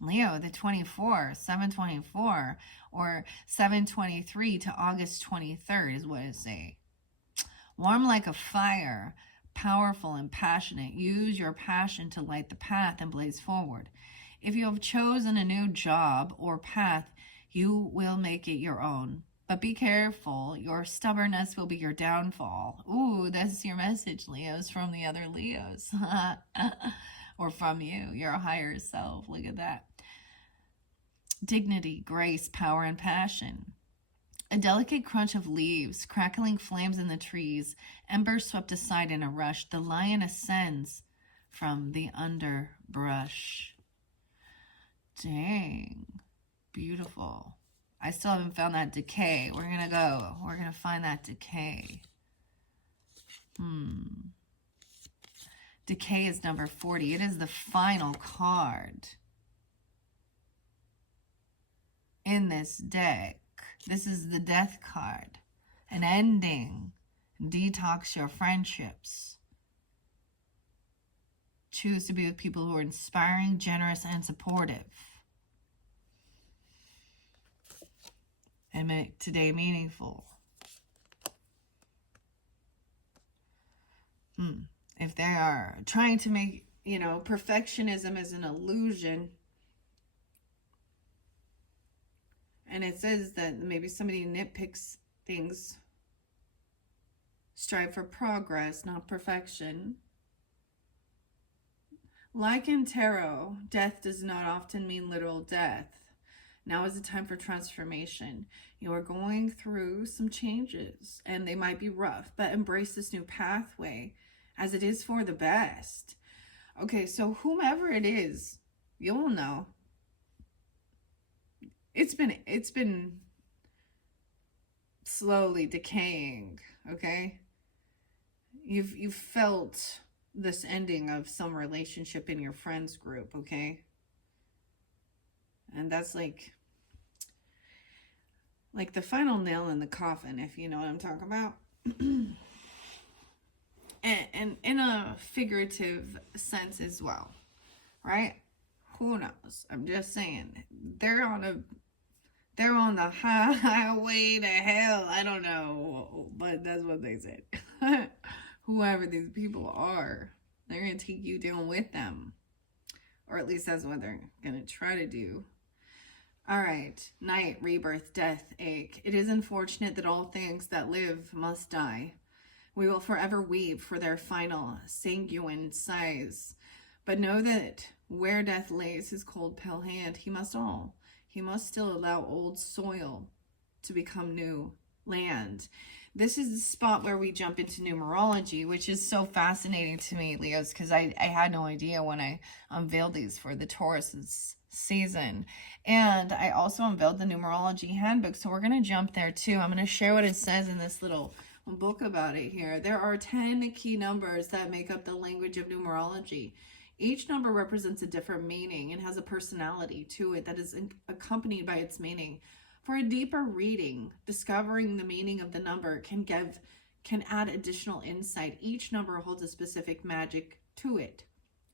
Leo, the 24, 7/24, or 7/23 to August 23rd is what it say. Warm like a fire, powerful and passionate. Use your passion to light the path and blaze forward. If you have chosen a new job or path, you will make it your own. But be careful, your stubbornness will be your downfall. Ooh, that's your message, Leos, from the other Leos. Or from you, your higher self. Look at that. Dignity, grace, power, and passion. A delicate crunch of leaves, crackling flames in the trees, embers swept aside in a rush. The lion ascends from the underbrush. Dang. Beautiful. I still haven't found that decay. We're going to find that decay. Decay is number 40. It is the final card in this deck. This is the death card. An ending. Detox your friendships. Choose to be with people who are inspiring, generous, and supportive. And make today meaningful. If they are trying to make, perfectionism is an illusion. And it says that maybe somebody nitpicks things. Strive for progress, not perfection. Like in tarot, death does not often mean literal death. Now is the time for transformation. You are going through some changes, and they might be rough, but embrace this new pathway as it is for the best. Okay, so whomever it is, you'll know. It's been slowly decaying, okay? You've felt this ending of some relationship in your friends group, okay? And that's like the final nail in the coffin, if you know what I'm talking about. And in a figurative sense as well, right? Who knows? I'm just saying, they're on the highway to hell. I don't know, but that's what they said. Whoever these people are, they're going to take you down with them. Or at least that's what they're going to try to do. All right. Night, rebirth, death, ache. It is unfortunate that all things that live must die. We will forever weep for their final sanguine sighs. But know that where death lays his cold pale hand, he must still allow old soil to become new land. This is the spot where we jump into numerology, which is so fascinating to me, Leos, because I had no idea when I unveiled these for the Taurus season. And I also unveiled the numerology handbook, so we're going to jump there too. I'm going to share what it says in this little book about it here. There are 10 key numbers that make up the language of numerology. Each number represents a different meaning and has a personality to it that is accompanied by its meaning. For a deeper reading, discovering the meaning of the number can add additional insight. Each number holds a specific magic to it.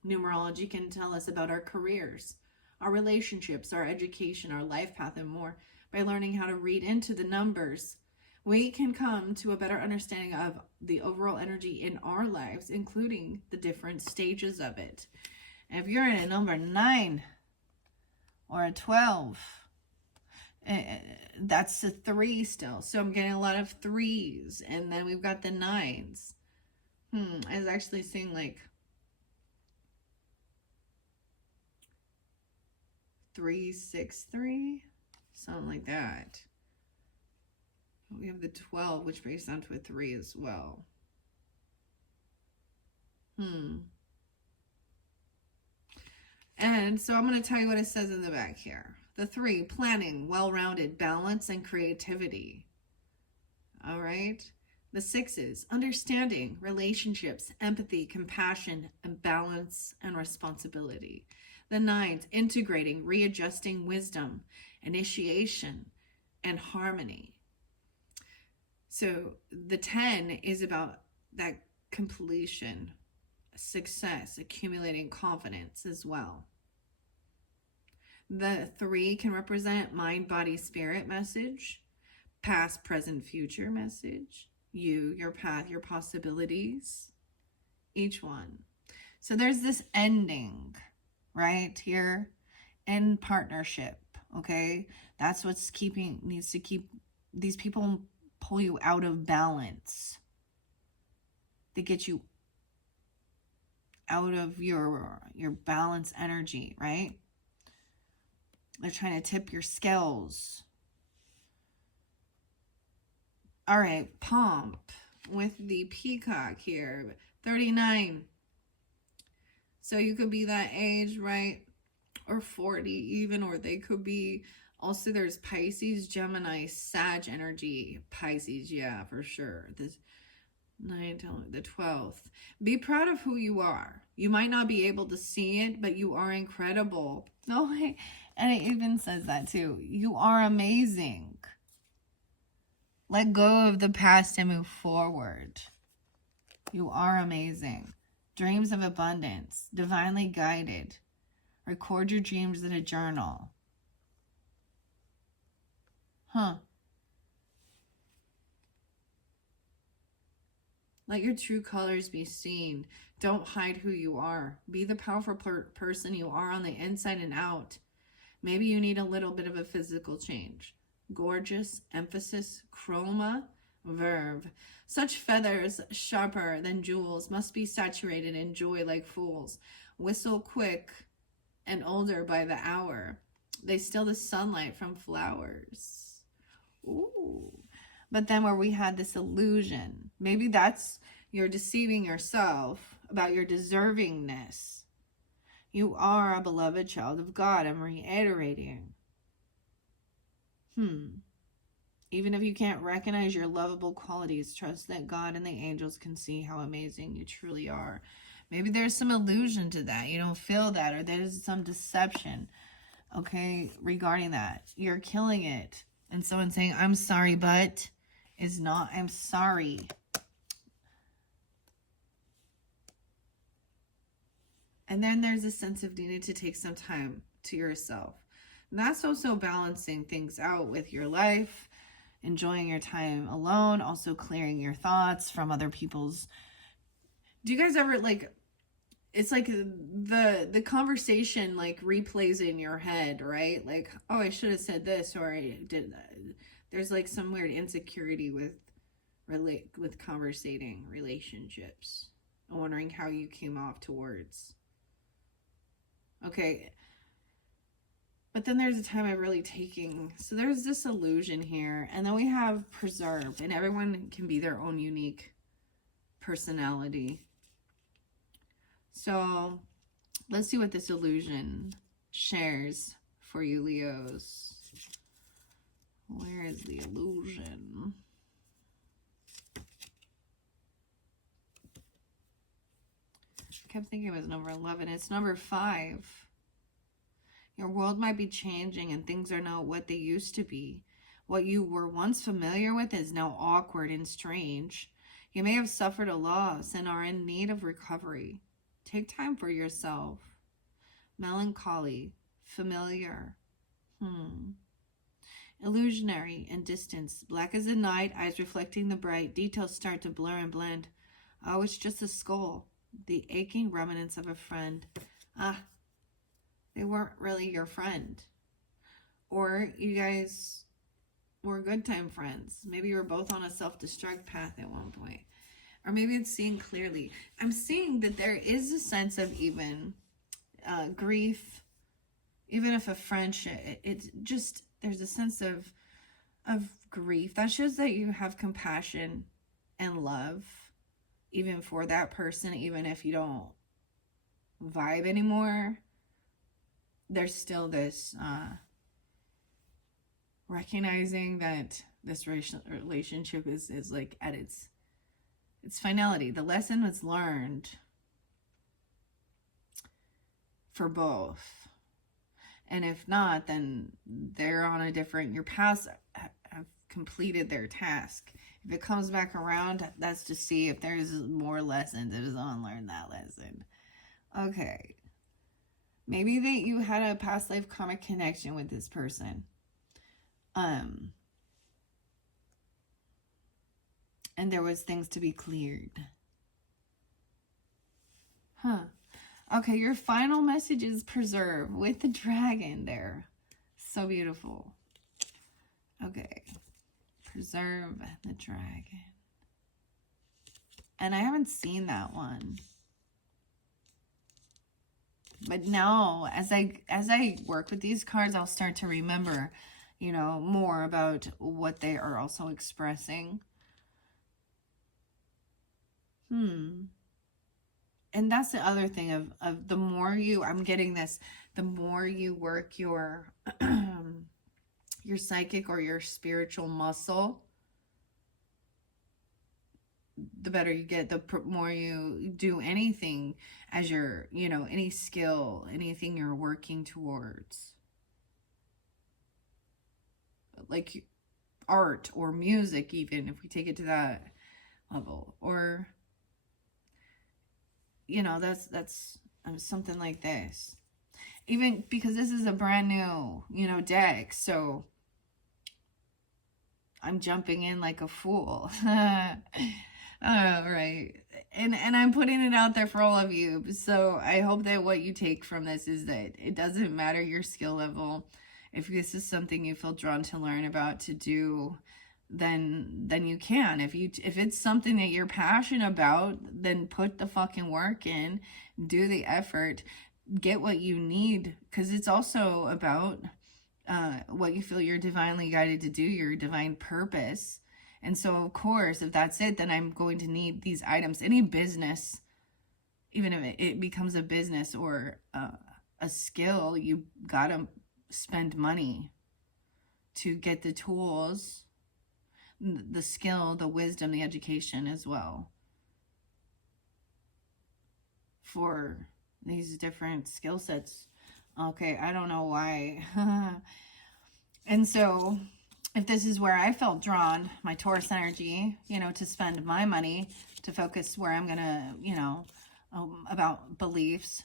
Numerology can tell us about our careers, our relationships, our education, our life path, and more. By learning how to read into the numbers, we can come to a better understanding of the overall energy in our lives, including the different stages of it. And if you're in a number 9 or a 12, that's a 3 still. So I'm getting a lot of 3s. And then we've got the 9s. I was actually seeing like 3, 6, 3, something like that. We have the 12, which breaks down to a 3 as well. And so I'm going to tell you what it says in the back here. The 3, planning, well-rounded, balance, and creativity. All right. The 6s, understanding, relationships, empathy, compassion, and balance and responsibility. The 9s, integrating, readjusting, wisdom, initiation, and harmony. So the 10 is about that completion, success, accumulating confidence as well. The 3 can represent mind, body, spirit message, past, present, future message, you, your path, your possibilities, each one. So there's this ending right here in partnership, okay? That's what's needs to keep these people pull you out of balance. They get you out of your balance energy, right? They're trying to tip your scales. All right, pomp with the peacock here, 39. So you could be that age, right? Or 40 even, or they could be, also there's Pisces, Gemini, Sag energy, Pisces, yeah, for sure. This 9, the 12th. Be proud of who you are. You might not be able to see it, but you are incredible. No, and it even says that too. You are amazing. Let go of the past and move forward. You are amazing. Dreams of abundance, divinely guided. Record your dreams in a journal. Let your true colors be seen. Don't hide who you are. Be the powerful person you are on the inside and out. Maybe you need a little bit of a physical change. Gorgeous, emphasis, chroma, verve. Such feathers, sharper than jewels, must be saturated in joy like fools. Whistle quick and older by the hour. They steal the sunlight from flowers. Ooh. But then where we had this illusion, maybe that's you're deceiving yourself about your deservingness. You are a beloved child of God. I'm reiterating. Even if you can't recognize your lovable qualities, trust that God and the angels can see how amazing you truly are. Maybe there's some illusion to that. You don't feel that, or there's some deception, okay, regarding that. You're killing it. And someone saying, I'm sorry, but is not, I'm sorry. And then there's a sense of needing to take some time to yourself. And that's also balancing things out with your life, enjoying your time alone, also clearing your thoughts from other people's. Do you guys ever, like, it's like the conversation like replays in your head, right? Like, oh, I should have said this, or I did that. There's like some weird insecurity with conversating relationships, wondering how you came off to words. Okay. But then there's a time of really taking. So there's this illusion here. And then we have preserve. And everyone can be their own unique personality. So let's see what this illusion shares for you, Leos. Where is the illusion? I kept thinking it was number 11. It's number 5. Your world might be changing and things are not what they used to be. What you were once familiar with is now awkward and strange. You may have suffered a loss and are in need of recovery. Take time for yourself. Melancholy, familiar. Illusionary and distance. Black as the night, eyes reflecting the bright. Details start to blur and blend. Oh, it's just a skull. The aching remnants of a friend. They weren't really your friend. Or you guys were good time friends. Maybe you were both on a self-destruct path at one point. Or maybe it's seeing clearly. I'm seeing that there is a sense of even grief. Even if a friendship, it's just, there's a sense of grief. That shows that you have compassion and love, even for that person, even if you don't vibe anymore. There's still this recognizing that this relationship is like at its finality. The lesson was learned for both. And if not, then they're on a different, your past have completed their task. If it comes back around, that's to see if there's more lessons. It is unlearn that lesson. Okay. Maybe that you had a past life karmic connection with this person. And there was things to be cleared. Okay, your final message is preserve with the dragon there. So beautiful. Okay. Preserve the dragon. And I haven't seen that one. But now, as I work with these cards, I'll start to remember, you know, more about what they are also expressing. And that's the other thing of the more you, I'm getting this, the more you work your your psychic or your spiritual muscle, the better you get, the more you do anything as your, you know, any skill, anything you're working towards. Like art or music, even if we take it to that level, or, you know, that's something like this. Even because this is a brand new, you know, deck, so I'm jumping in like a fool. Right. And I'm putting it out there for all of you. So I hope that what you take from this is that it doesn't matter your skill level. If this is something you feel drawn to learn about, to do, then you can. If it's something that you're passionate about, then put the fucking work in, do the effort, get what you need, because it's also about what you feel you're divinely guided to do, your divine purpose. And so, of course, if that's it, then I'm going to need these items. Any business, even if it becomes a business or a skill, you gotta spend money to get the tools, the skill, the wisdom, the education as well for these different skill sets. Okay, I don't know why. And so if this is where I felt drawn, my Taurus energy, you know, to spend my money, to focus where I'm gonna, you know, about beliefs,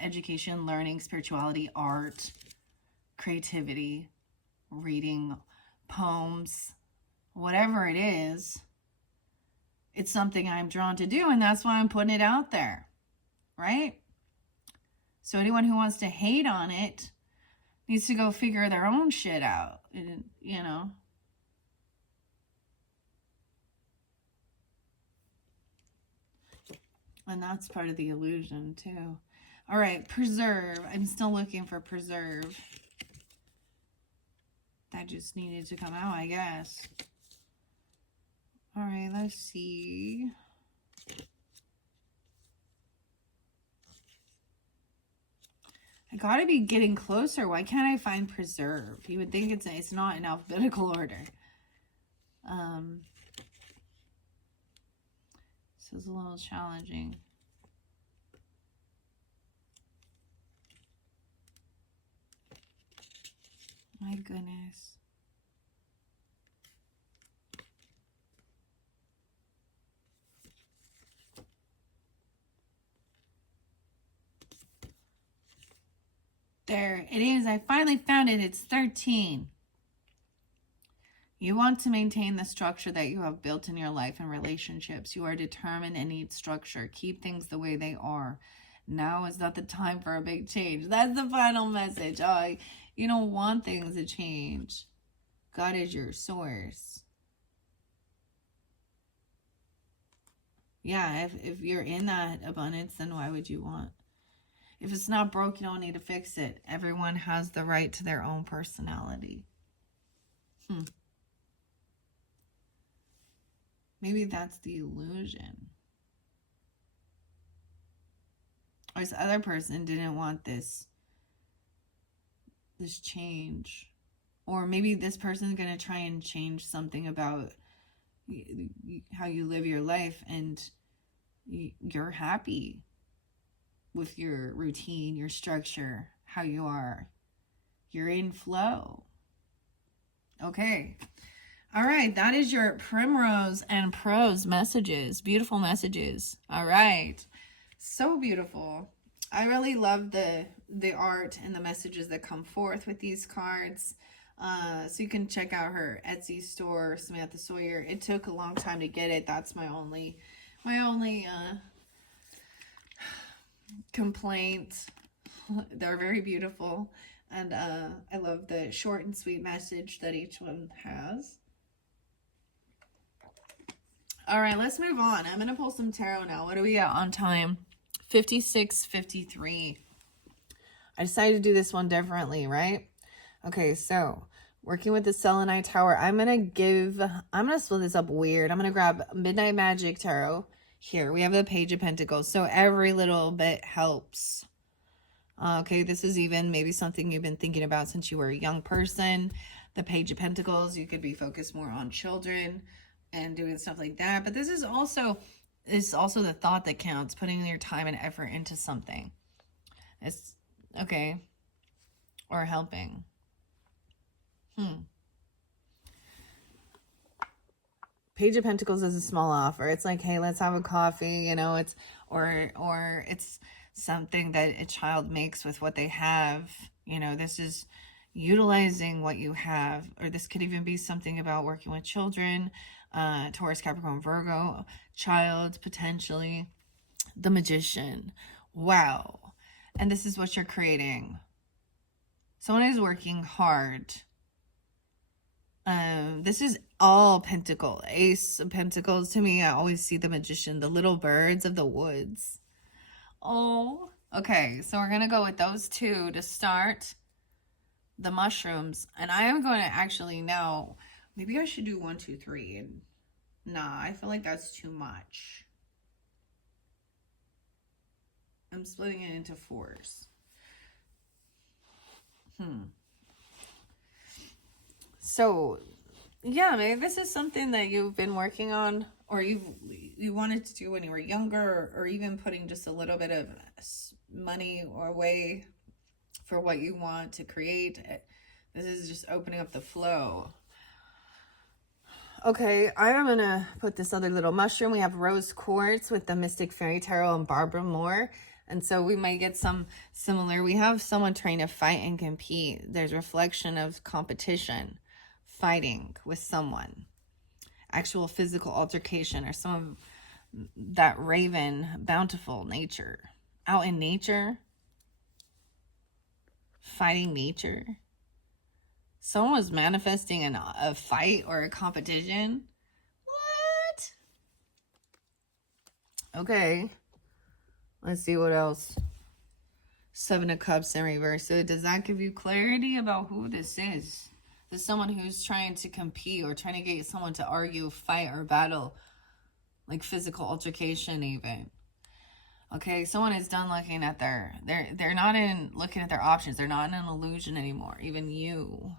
education, learning, spirituality, art, creativity, reading, poems, whatever it is, it's something I'm drawn to do, and that's why I'm putting it out there, right? So anyone who wants to hate on it needs to go figure their own shit out, you know. And that's part of the illusion too. All right, preserve. I'm still looking for preserve. That just needed to come out, I guess. All right, let's see. I gotta be getting closer. Why can't I find preserve? You would think it's not in alphabetical order. This is a little challenging. My goodness. There it is. I finally found it. It's 13. You want to maintain the structure that you have built in your life and relationships. You are determined and need structure. Keep things the way they are. Now is not the time for a big change. That's the final message. Oh, you don't want things to change. God is your source. Yeah, if you're in that abundance, then why would you want? If it's not broke, you don't need to fix it. Everyone has the right to their own personality. Maybe that's the illusion. Or this other person didn't want this change. Or maybe this person's going to try and change something about how you live your life, and you're happy with your routine, your structure, how you are. You're in flow. Okay. All right. That is your primrose and prose messages. Beautiful messages. All right. So beautiful. I really love the art and the messages that come forth with these cards. So you can check out her Etsy store, Samantha Sawyer. It took a long time to get it. That's my only complaint. They're very beautiful, and I love the short and sweet message that each one has. All right, let's move on. I'm gonna pull some tarot now. What are we at on time? 56:53. I decided to do this one differently, right? Okay, so working with the Selenite Tower, I'm gonna split this up weird. I'm gonna grab Midnight Magic Tarot. Here, we have the Page of Pentacles. So every little bit helps. Okay, this is even maybe something you've been thinking about since you were a young person. The Page of Pentacles, you could be focused more on children and doing stuff like that. But this is also the thought that counts, putting your time and effort into something. It's okay. Or helping. Page of Pentacles is a small offer. It's like, hey, let's have a coffee, you know, or it's something that a child makes with what they have. You know, this is utilizing what you have, or this could even be something about working with children, Taurus, Capricorn, Virgo, child, potentially. The Magician. Wow. And this is what you're creating. Someone is working hard. This is all Pentacle. Ace of Pentacles. To me, I always see the Magician, the little birds of the woods. Oh, okay. So we're going to go with those two to start. The mushrooms. And I am going to actually now, maybe I should do 1, 2, 3. And nah, I feel like that's too much. I'm splitting it into 4s. So, yeah, maybe this is something that you've been working on, or you wanted to do when you were younger, or even putting just a little bit of money or away for what you want to create. This is just opening up the flow. Okay, I'm going to put this other little mushroom. We have Rose Quartz with the Mystic Fairy Tarot and Barbara Moore. And so we might get some similar. We have someone trying to fight and compete. There's reflection of competition, fighting with someone, actual physical altercation, or some of that raven, bountiful nature. Out in nature, fighting nature. Someone was manifesting a fight or a competition. What? Okay. Let's see what else. 7 of Cups in reverse. So does that give you clarity about who this is? There's someone who's trying to compete or trying to get someone to argue, fight, or battle, like physical altercation even. Okay, someone is done looking at they're not in looking at their options. They're not in an illusion anymore. Even you.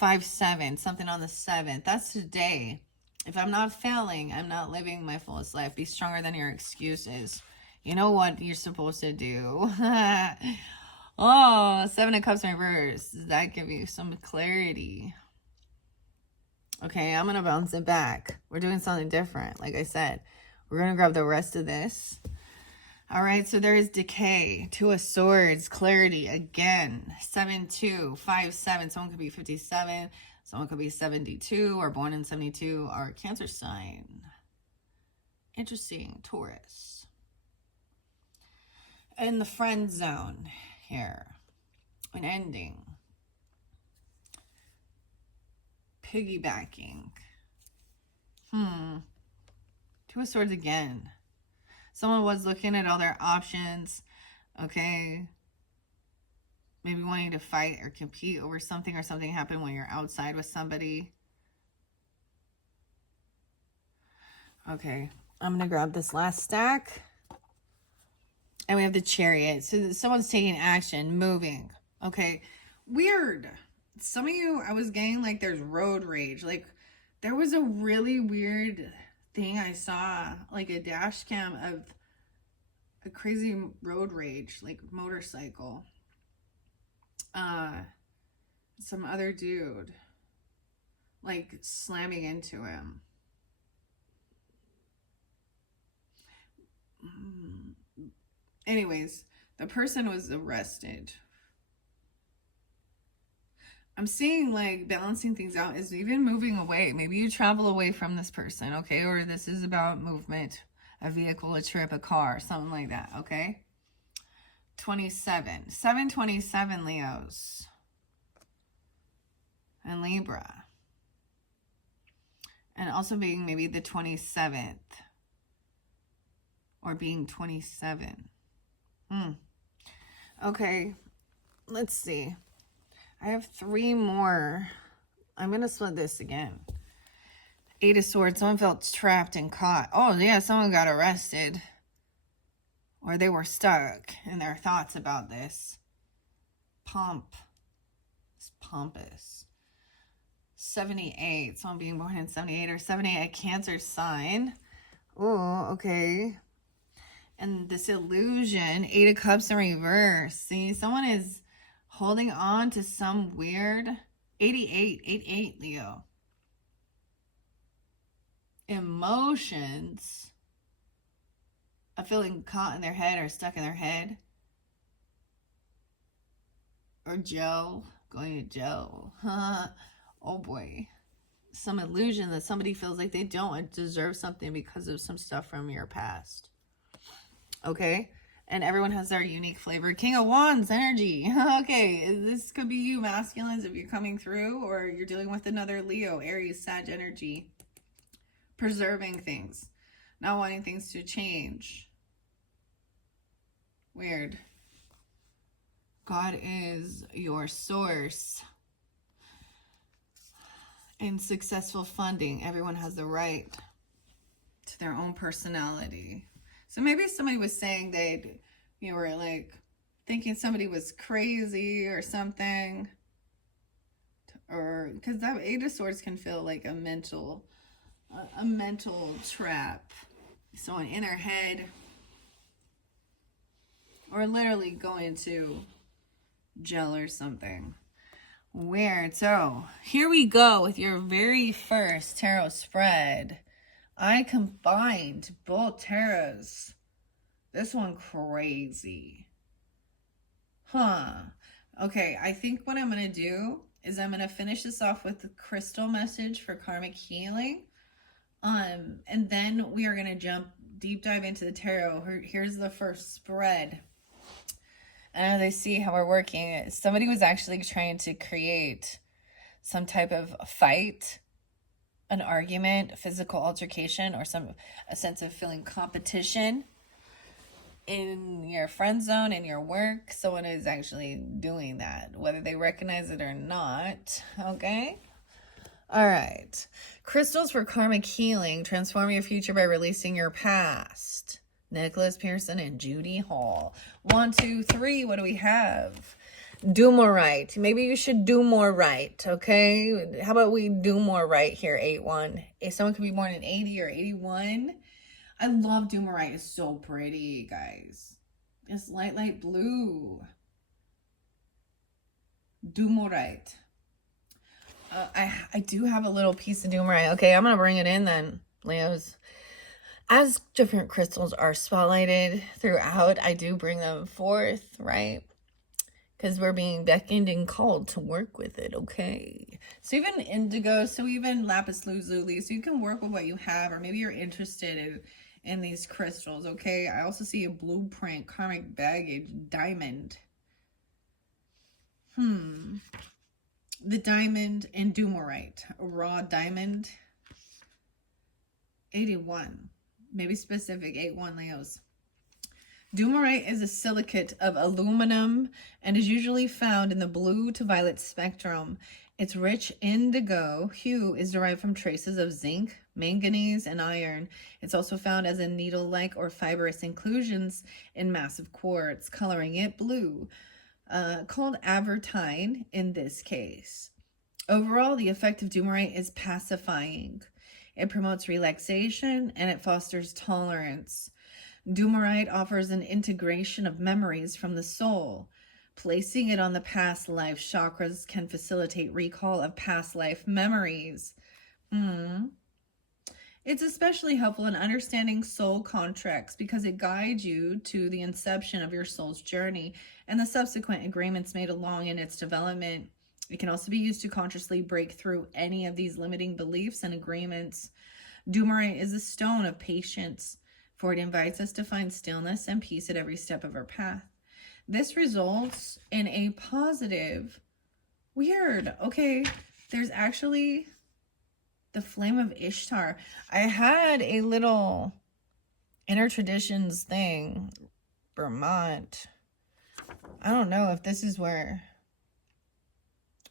5-7, something on the 7th. That's today. If I'm not failing, I'm not living my fullest life. Be stronger than your excuses. You know what you're supposed to do. Oh, 7 of Cups in reverse. Does that give you some clarity? Okay, I'm going to bounce it back. We're doing something different. Like I said, we're going to grab the rest of this. All right, so there is decay, 2 of Swords, clarity again, 7-2, 5-7. Someone could be 57, someone could be 72, or born in 72, or Cancer sign. Interesting, Taurus. And the friend zone here, an ending, piggybacking. 2 of Swords again. Someone was looking at all their options, okay? Maybe wanting to fight or compete over something, or something happened when you're outside with somebody. Okay, I'm going to grab this last stack. And we have the Chariot. So someone's taking action, moving. Okay, weird. Some of you, I was getting like there's road rage. Like there was a really weird thing I saw, like a dash cam of a crazy road rage, like motorcycle. Some other dude like slamming into him. Anyways, the person was arrested. I'm seeing like balancing things out is even moving away. Maybe you travel away from this person, okay? Or this is about movement, a vehicle, a trip, a car, something like that, okay? 27. 727 Leos. And Libra. And also being maybe the 27th. Or being 27. Okay, let's see. I have 3 more. I'm going to split this again. 8 of Swords. Someone felt trapped and caught. Oh, yeah, someone got arrested. Or they were stuck in their thoughts about this. Pomp. It's pompous. 78. Someone being born in 78 or 78, a Cancer sign. Oh, okay. And this illusion, 8 of Cups in reverse. See, someone is holding on to some weird 88 Leo. Emotions of feeling caught in their head or stuck in their head. Or Joe, going to Joe. Oh boy. Some illusion that somebody feels like they don't deserve something because of some stuff from your past. Okay, and everyone has their unique flavor. King of Wands energy. Okay, this could be you, masculines, if you're coming through, or you're dealing with another Leo, Aries, Sag energy. Preserving things, not wanting things to change. Weird. God is your source. In successful funding, everyone has the right to their own personality. So maybe somebody was saying they, you were like thinking somebody was crazy or something. Or because that 8 of Swords can feel like a mental trap. Someone in their head. Or literally going to jail or something. Weird. So here we go with your very first tarot spread. I combined both tarots. This one crazy. Okay, I think what I'm going to do is I'm going to finish this off with the crystal message for karmic healing. And then we are going to deep dive into the tarot. Here's the first spread. And as I see how we're working, somebody was actually trying to create some type of fight, an argument, physical altercation, or a sense of feeling competition. in your friend zone, in your work, someone is actually doing that, whether they recognize it or not. Okay? All right. Crystals for karmic healing. Transform your future by releasing your past. Nicholas Pearson and Judy Hall. 1, 2, 3. What do we have? Do more right. Maybe you should do more right, okay? How about we do more right here, 8-1. If someone could be born in 80 or 81. I love do more right. It's so pretty, guys. It's light, light blue. Do more right. I do have a little piece of do more right. Okay, I'm going to bring it in then, Leos. As different crystals are spotlighted throughout, I do bring them forth, right? Because we're being beckoned and called to work with it, okay? So even indigo, so even lapis lazuli, so you can work with what you have, or maybe you're interested in these crystals, okay? I also see a blueprint, karmic baggage, diamond. The diamond and Dumorite, a raw diamond. 81, maybe specific, 8-1 Leos. Dumorite is a silicate of aluminum and is usually found in the blue to violet spectrum. Its rich indigo hue is derived from traces of zinc, manganese, and iron. It's also found as a needle-like or fibrous inclusions in massive quartz, coloring it blue, called avertine in this case. Overall, the effect of Dumorite is pacifying. It promotes relaxation and it fosters tolerance. Dumorite offers an integration of memories from the soul. Placing it on the past life chakras can facilitate recall of past life memories. It's especially helpful in understanding soul contracts because it guides you to the inception of your soul's journey and the subsequent agreements made along in its development. It can also be used to consciously break through any of these limiting beliefs and agreements. Dumorite is a stone of patience, for it invites us to find stillness and peace at every step of our path. This results in a positive, weird, okay, there's actually the flame of Ishtar. I had a little inner traditions thing, Vermont. I don't know if this is where.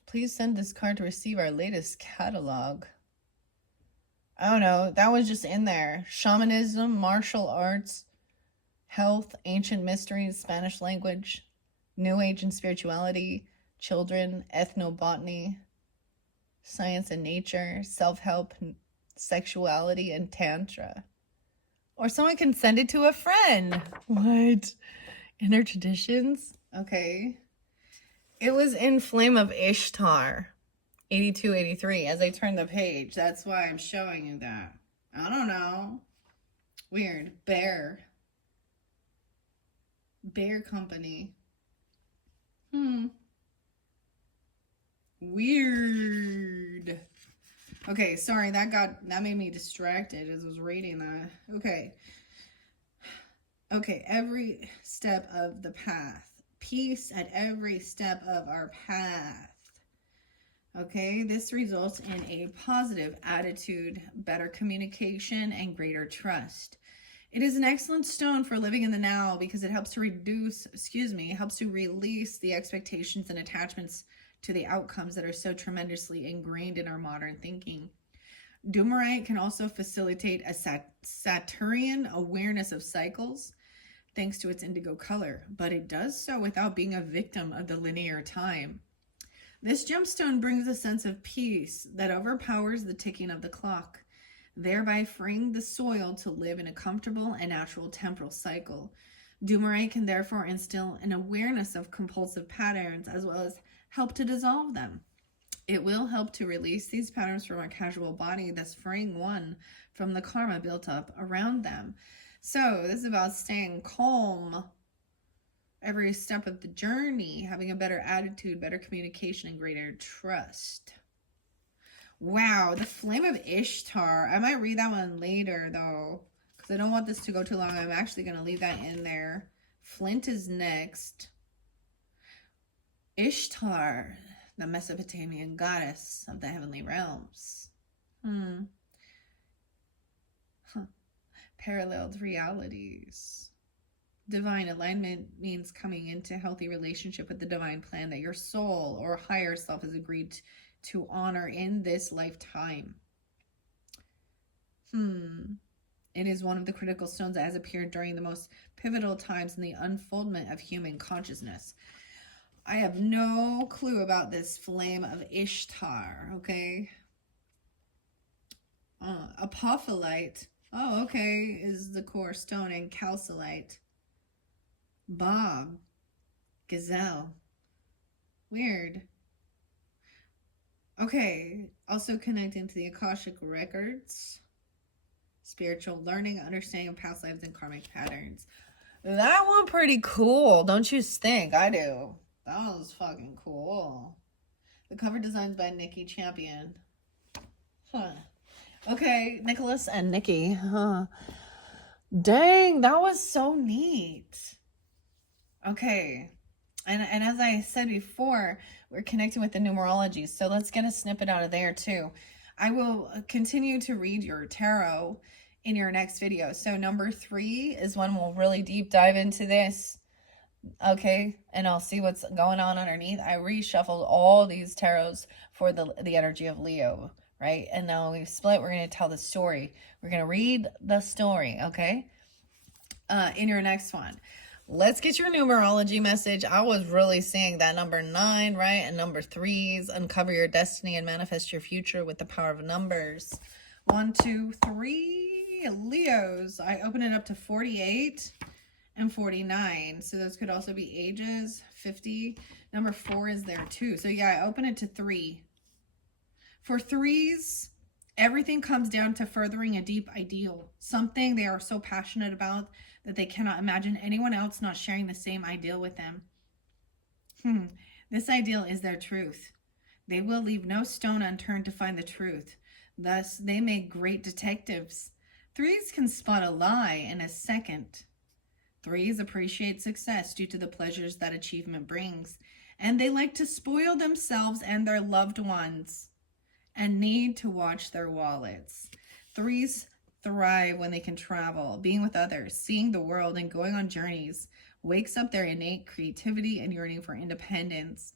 Please send this card to receive our latest catalog. I don't know. That was just in there. Shamanism, martial arts, health, ancient mysteries, Spanish language, New Age and spirituality, children, ethnobotany, science and nature, self-help, sexuality, and tantra. Or someone can send it to a friend. What? Inner traditions? Okay. It was in Flame of Ishtar. 82, 83. As I turn the page, that's why I'm showing you that. I don't know. Weird. Bear company. Weird. Okay, sorry, that made me distracted as I was reading that. Okay, every step of the path. Peace at every step of our path. Okay, this results in a positive attitude, better communication, and greater trust. It is an excellent stone for living in the now because it helps to release the expectations and attachments to the outcomes that are so tremendously ingrained in our modern thinking. Dumorite can also facilitate a Saturnian awareness of cycles thanks to its indigo color, but it does so without being a victim of the linear time. This gemstone brings a sense of peace that overpowers the ticking of the clock, thereby freeing the soil to live in a comfortable and natural temporal cycle. Dumorite can therefore instill an awareness of compulsive patterns as well as help to dissolve them. It will help to release these patterns from our casual body, thus freeing one from the karma built up around them. So this is about staying calm every step of the journey, having a better attitude, better communication, and greater trust. Wow, the Flame of Ishtar. I might read that one later, though, because I don't want this to go too long. I'm actually going to leave that in there. Flint is next. Ishtar, the Mesopotamian goddess of the heavenly realms. Paralleled realities. Divine alignment means coming into healthy relationship with the divine plan that your soul or higher self has agreed to honor in this lifetime. It is one of the critical stones that has appeared during the most pivotal times in the unfoldment of human consciousness. I have no clue about this flame of Ishtar, okay? Apophyllite, oh, okay, is the core stone, and calcite. Bob, gazelle. Weird. Okay, also connecting to the Akashic records. Spiritual learning, understanding of past lives and karmic patterns. That one pretty cool, don't you think? I do. That was fucking cool. The cover design's by Nikki Champion. Huh. Okay, Nicholas and Nikki. Huh. Dang, that was so neat. Okay. And as I said before, we're connecting with the numerology. So let's get a snippet out of there too. I will continue to read your tarot in your next video. So number 3 is when we'll really deep dive into this. Okay, and I'll see what's going on underneath. I reshuffled all these tarots for the energy of Leo, right? And now we've split. We're going to tell the story. We're going to read the story, okay? In your next one. Let's get your numerology message. I was really seeing that number 9, right? And number 3s. Uncover your destiny and manifest your future with the power of numbers. 1, 2, 3. Leos. I open it up to 48 and 49. So those could also be ages. 50. Number 4 is there too. So yeah, I open it to 3. For 3s, everything comes down to furthering a deep ideal. Something they are so passionate about that they cannot imagine anyone else not sharing the same ideal with them. This ideal is their truth. They will leave no stone unturned to find the truth. Thus, they make great detectives. 3s can spot a lie in a second. 3s appreciate success due to the pleasures that achievement brings, and they like to spoil themselves and their loved ones and need to watch their wallets. 3s thrive when they can travel, being with others, seeing the world, and going on journeys wakes up their innate creativity and yearning for independence.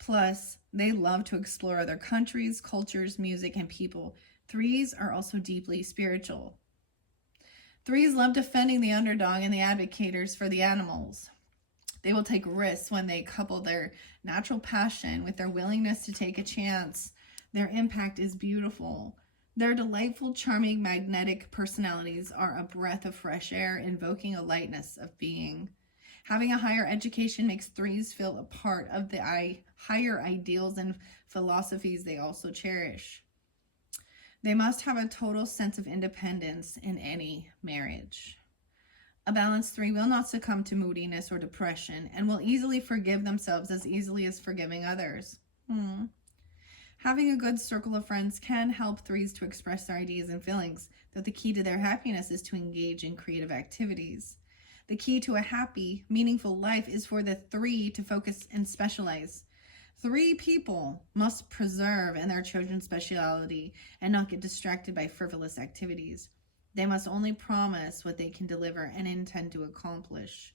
Plus, they love to explore other countries, cultures, music, and people. 3s are also deeply spiritual. 3s love defending the underdog and the advocators for the animals. They will take risks when they couple their natural passion with their willingness to take a chance. Their impact is beautiful. Their delightful, charming, magnetic personalities are a breath of fresh air, invoking a lightness of being. Having a higher education makes 3s feel a part of the higher ideals and philosophies they also cherish. They must have a total sense of independence in any marriage. A balanced 3 will not succumb to moodiness or depression and will easily forgive themselves as easily as forgiving others. Having a good circle of friends can help 3s to express their ideas and feelings, though the key to their happiness is to engage in creative activities. The key to a happy, meaningful life is for the 3 to focus and specialize. 3 people must preserve in their chosen speciality and not get distracted by frivolous activities. They must only promise what they can deliver and intend to accomplish.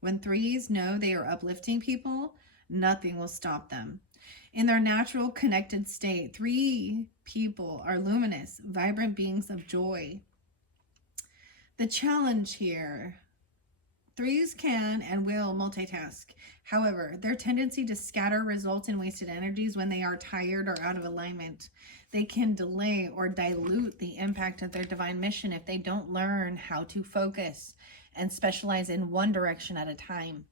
When 3s know they are uplifting people, nothing will stop them. In their natural connected state, 3 people are luminous, vibrant beings of joy. The challenge here, 3s can and will multitask. However, their tendency to scatter results in wasted energies when they are tired or out of alignment. They can delay or dilute the impact of their divine mission if they don't learn how to focus and specialize in one direction at a time.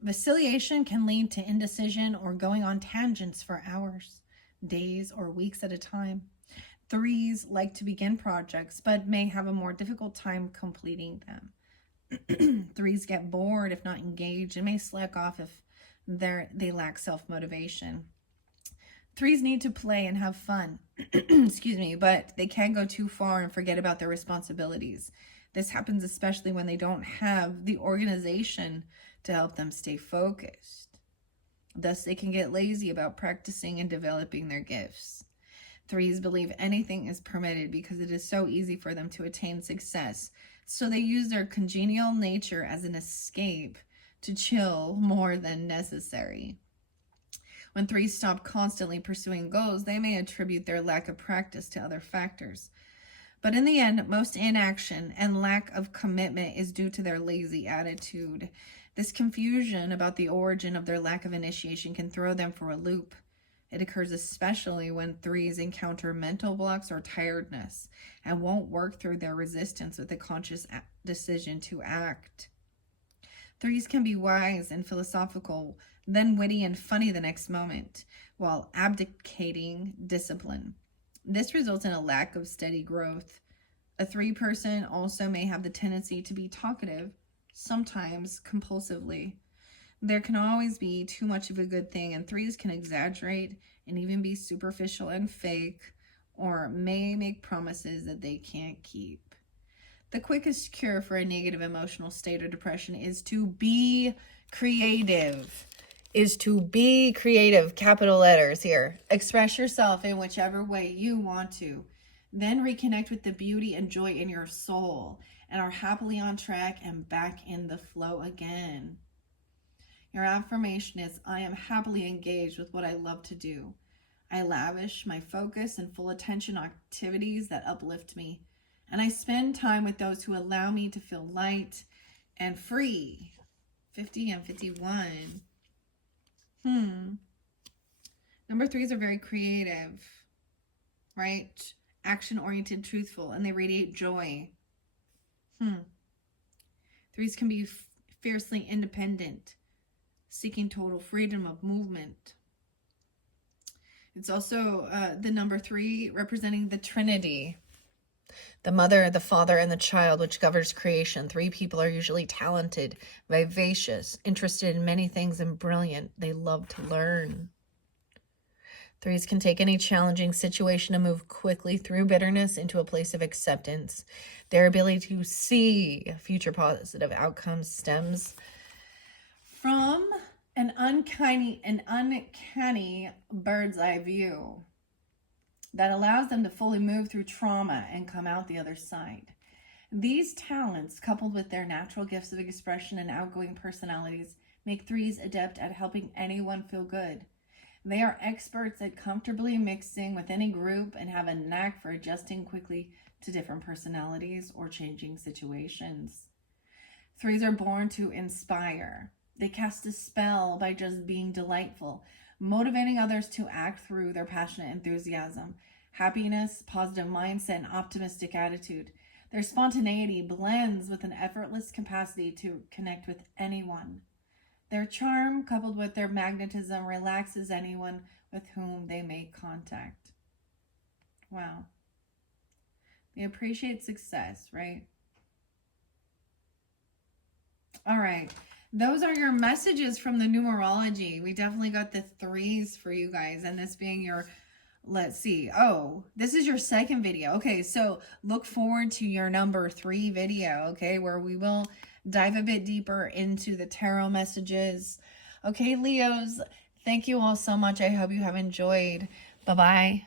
Vacillation can lead to indecision or going on tangents for hours, days, or weeks at a time. 3s like to begin projects, but may have a more difficult time completing them. 3s get bored if not engaged and may slack off if they lack self-motivation. 3s need to play and have fun, but they can go too far and forget about their responsibilities. This happens especially when they don't have the organization to help them stay focused. Thus, they can get lazy about practicing and developing their gifts. 3s believe anything is permitted because it is so easy for them to attain success. So they use their congenial nature as an escape to chill more than necessary. When threes stop constantly pursuing goals, they may attribute their lack of practice to other factors. But in the end, most inaction and lack of commitment is due to their lazy attitude. This confusion about the origin of their lack of initiation can throw them for a loop. It occurs especially when threes encounter mental blocks or tiredness and won't work through their resistance with a conscious decision to act. Threes can be wise and philosophical, then witty and funny the next moment, while abdicating discipline. This results in a lack of steady growth. A three person also may have the tendency to be talkative, sometimes compulsively. There can always be too much of a good thing, and threes can exaggerate and even be superficial and fake, or may make promises that they can't keep. The quickest cure for a negative emotional state or depression is to be creative. Capital letters here. Express yourself in whichever way you want to. Then reconnect with the beauty and joy in your soul and are happily on track and back in the flow again. Your affirmation is, I am happily engaged with what I love to do. I lavish my focus and full attention on activities that uplift me. And I spend time with those who allow me to feel light and free. 50 and 51. Number threes are very creative, right? Action-oriented, truthful, and they radiate joy. Threes can be fiercely independent, seeking total freedom of movement. It's also the number three representing the Trinity. The mother, the father, and the child, which governs creation. Three people are usually talented, vivacious, interested in many things, and brilliant. They love to learn. Threes can take any challenging situation and move quickly through bitterness into a place of acceptance. Their ability to see future positive outcomes stems from an uncanny bird's eye view that allows them to fully move through trauma and come out the other side. These talents, coupled with their natural gifts of expression and outgoing personalities, make threes adept at helping anyone feel good. They are experts at comfortably mixing with any group and have a knack for adjusting quickly to different personalities or changing situations. Threes are born to inspire. They cast a spell by just being delightful, motivating others to act through their passionate enthusiasm, happiness, positive mindset, and optimistic attitude. Their spontaneity blends with an effortless capacity to connect with anyone. Their charm, coupled with their magnetism, relaxes anyone with whom they make contact. Wow. They appreciate success, right? All right. Those are your messages from the numerology. We definitely got the threes for you guys. And this being your, let's see. Oh, this is your second video. Okay, so look forward to your number 3 video, okay, where we will dive a bit deeper into the tarot messages. Okay, Leos, thank you all so much. I hope you have enjoyed. Bye-bye.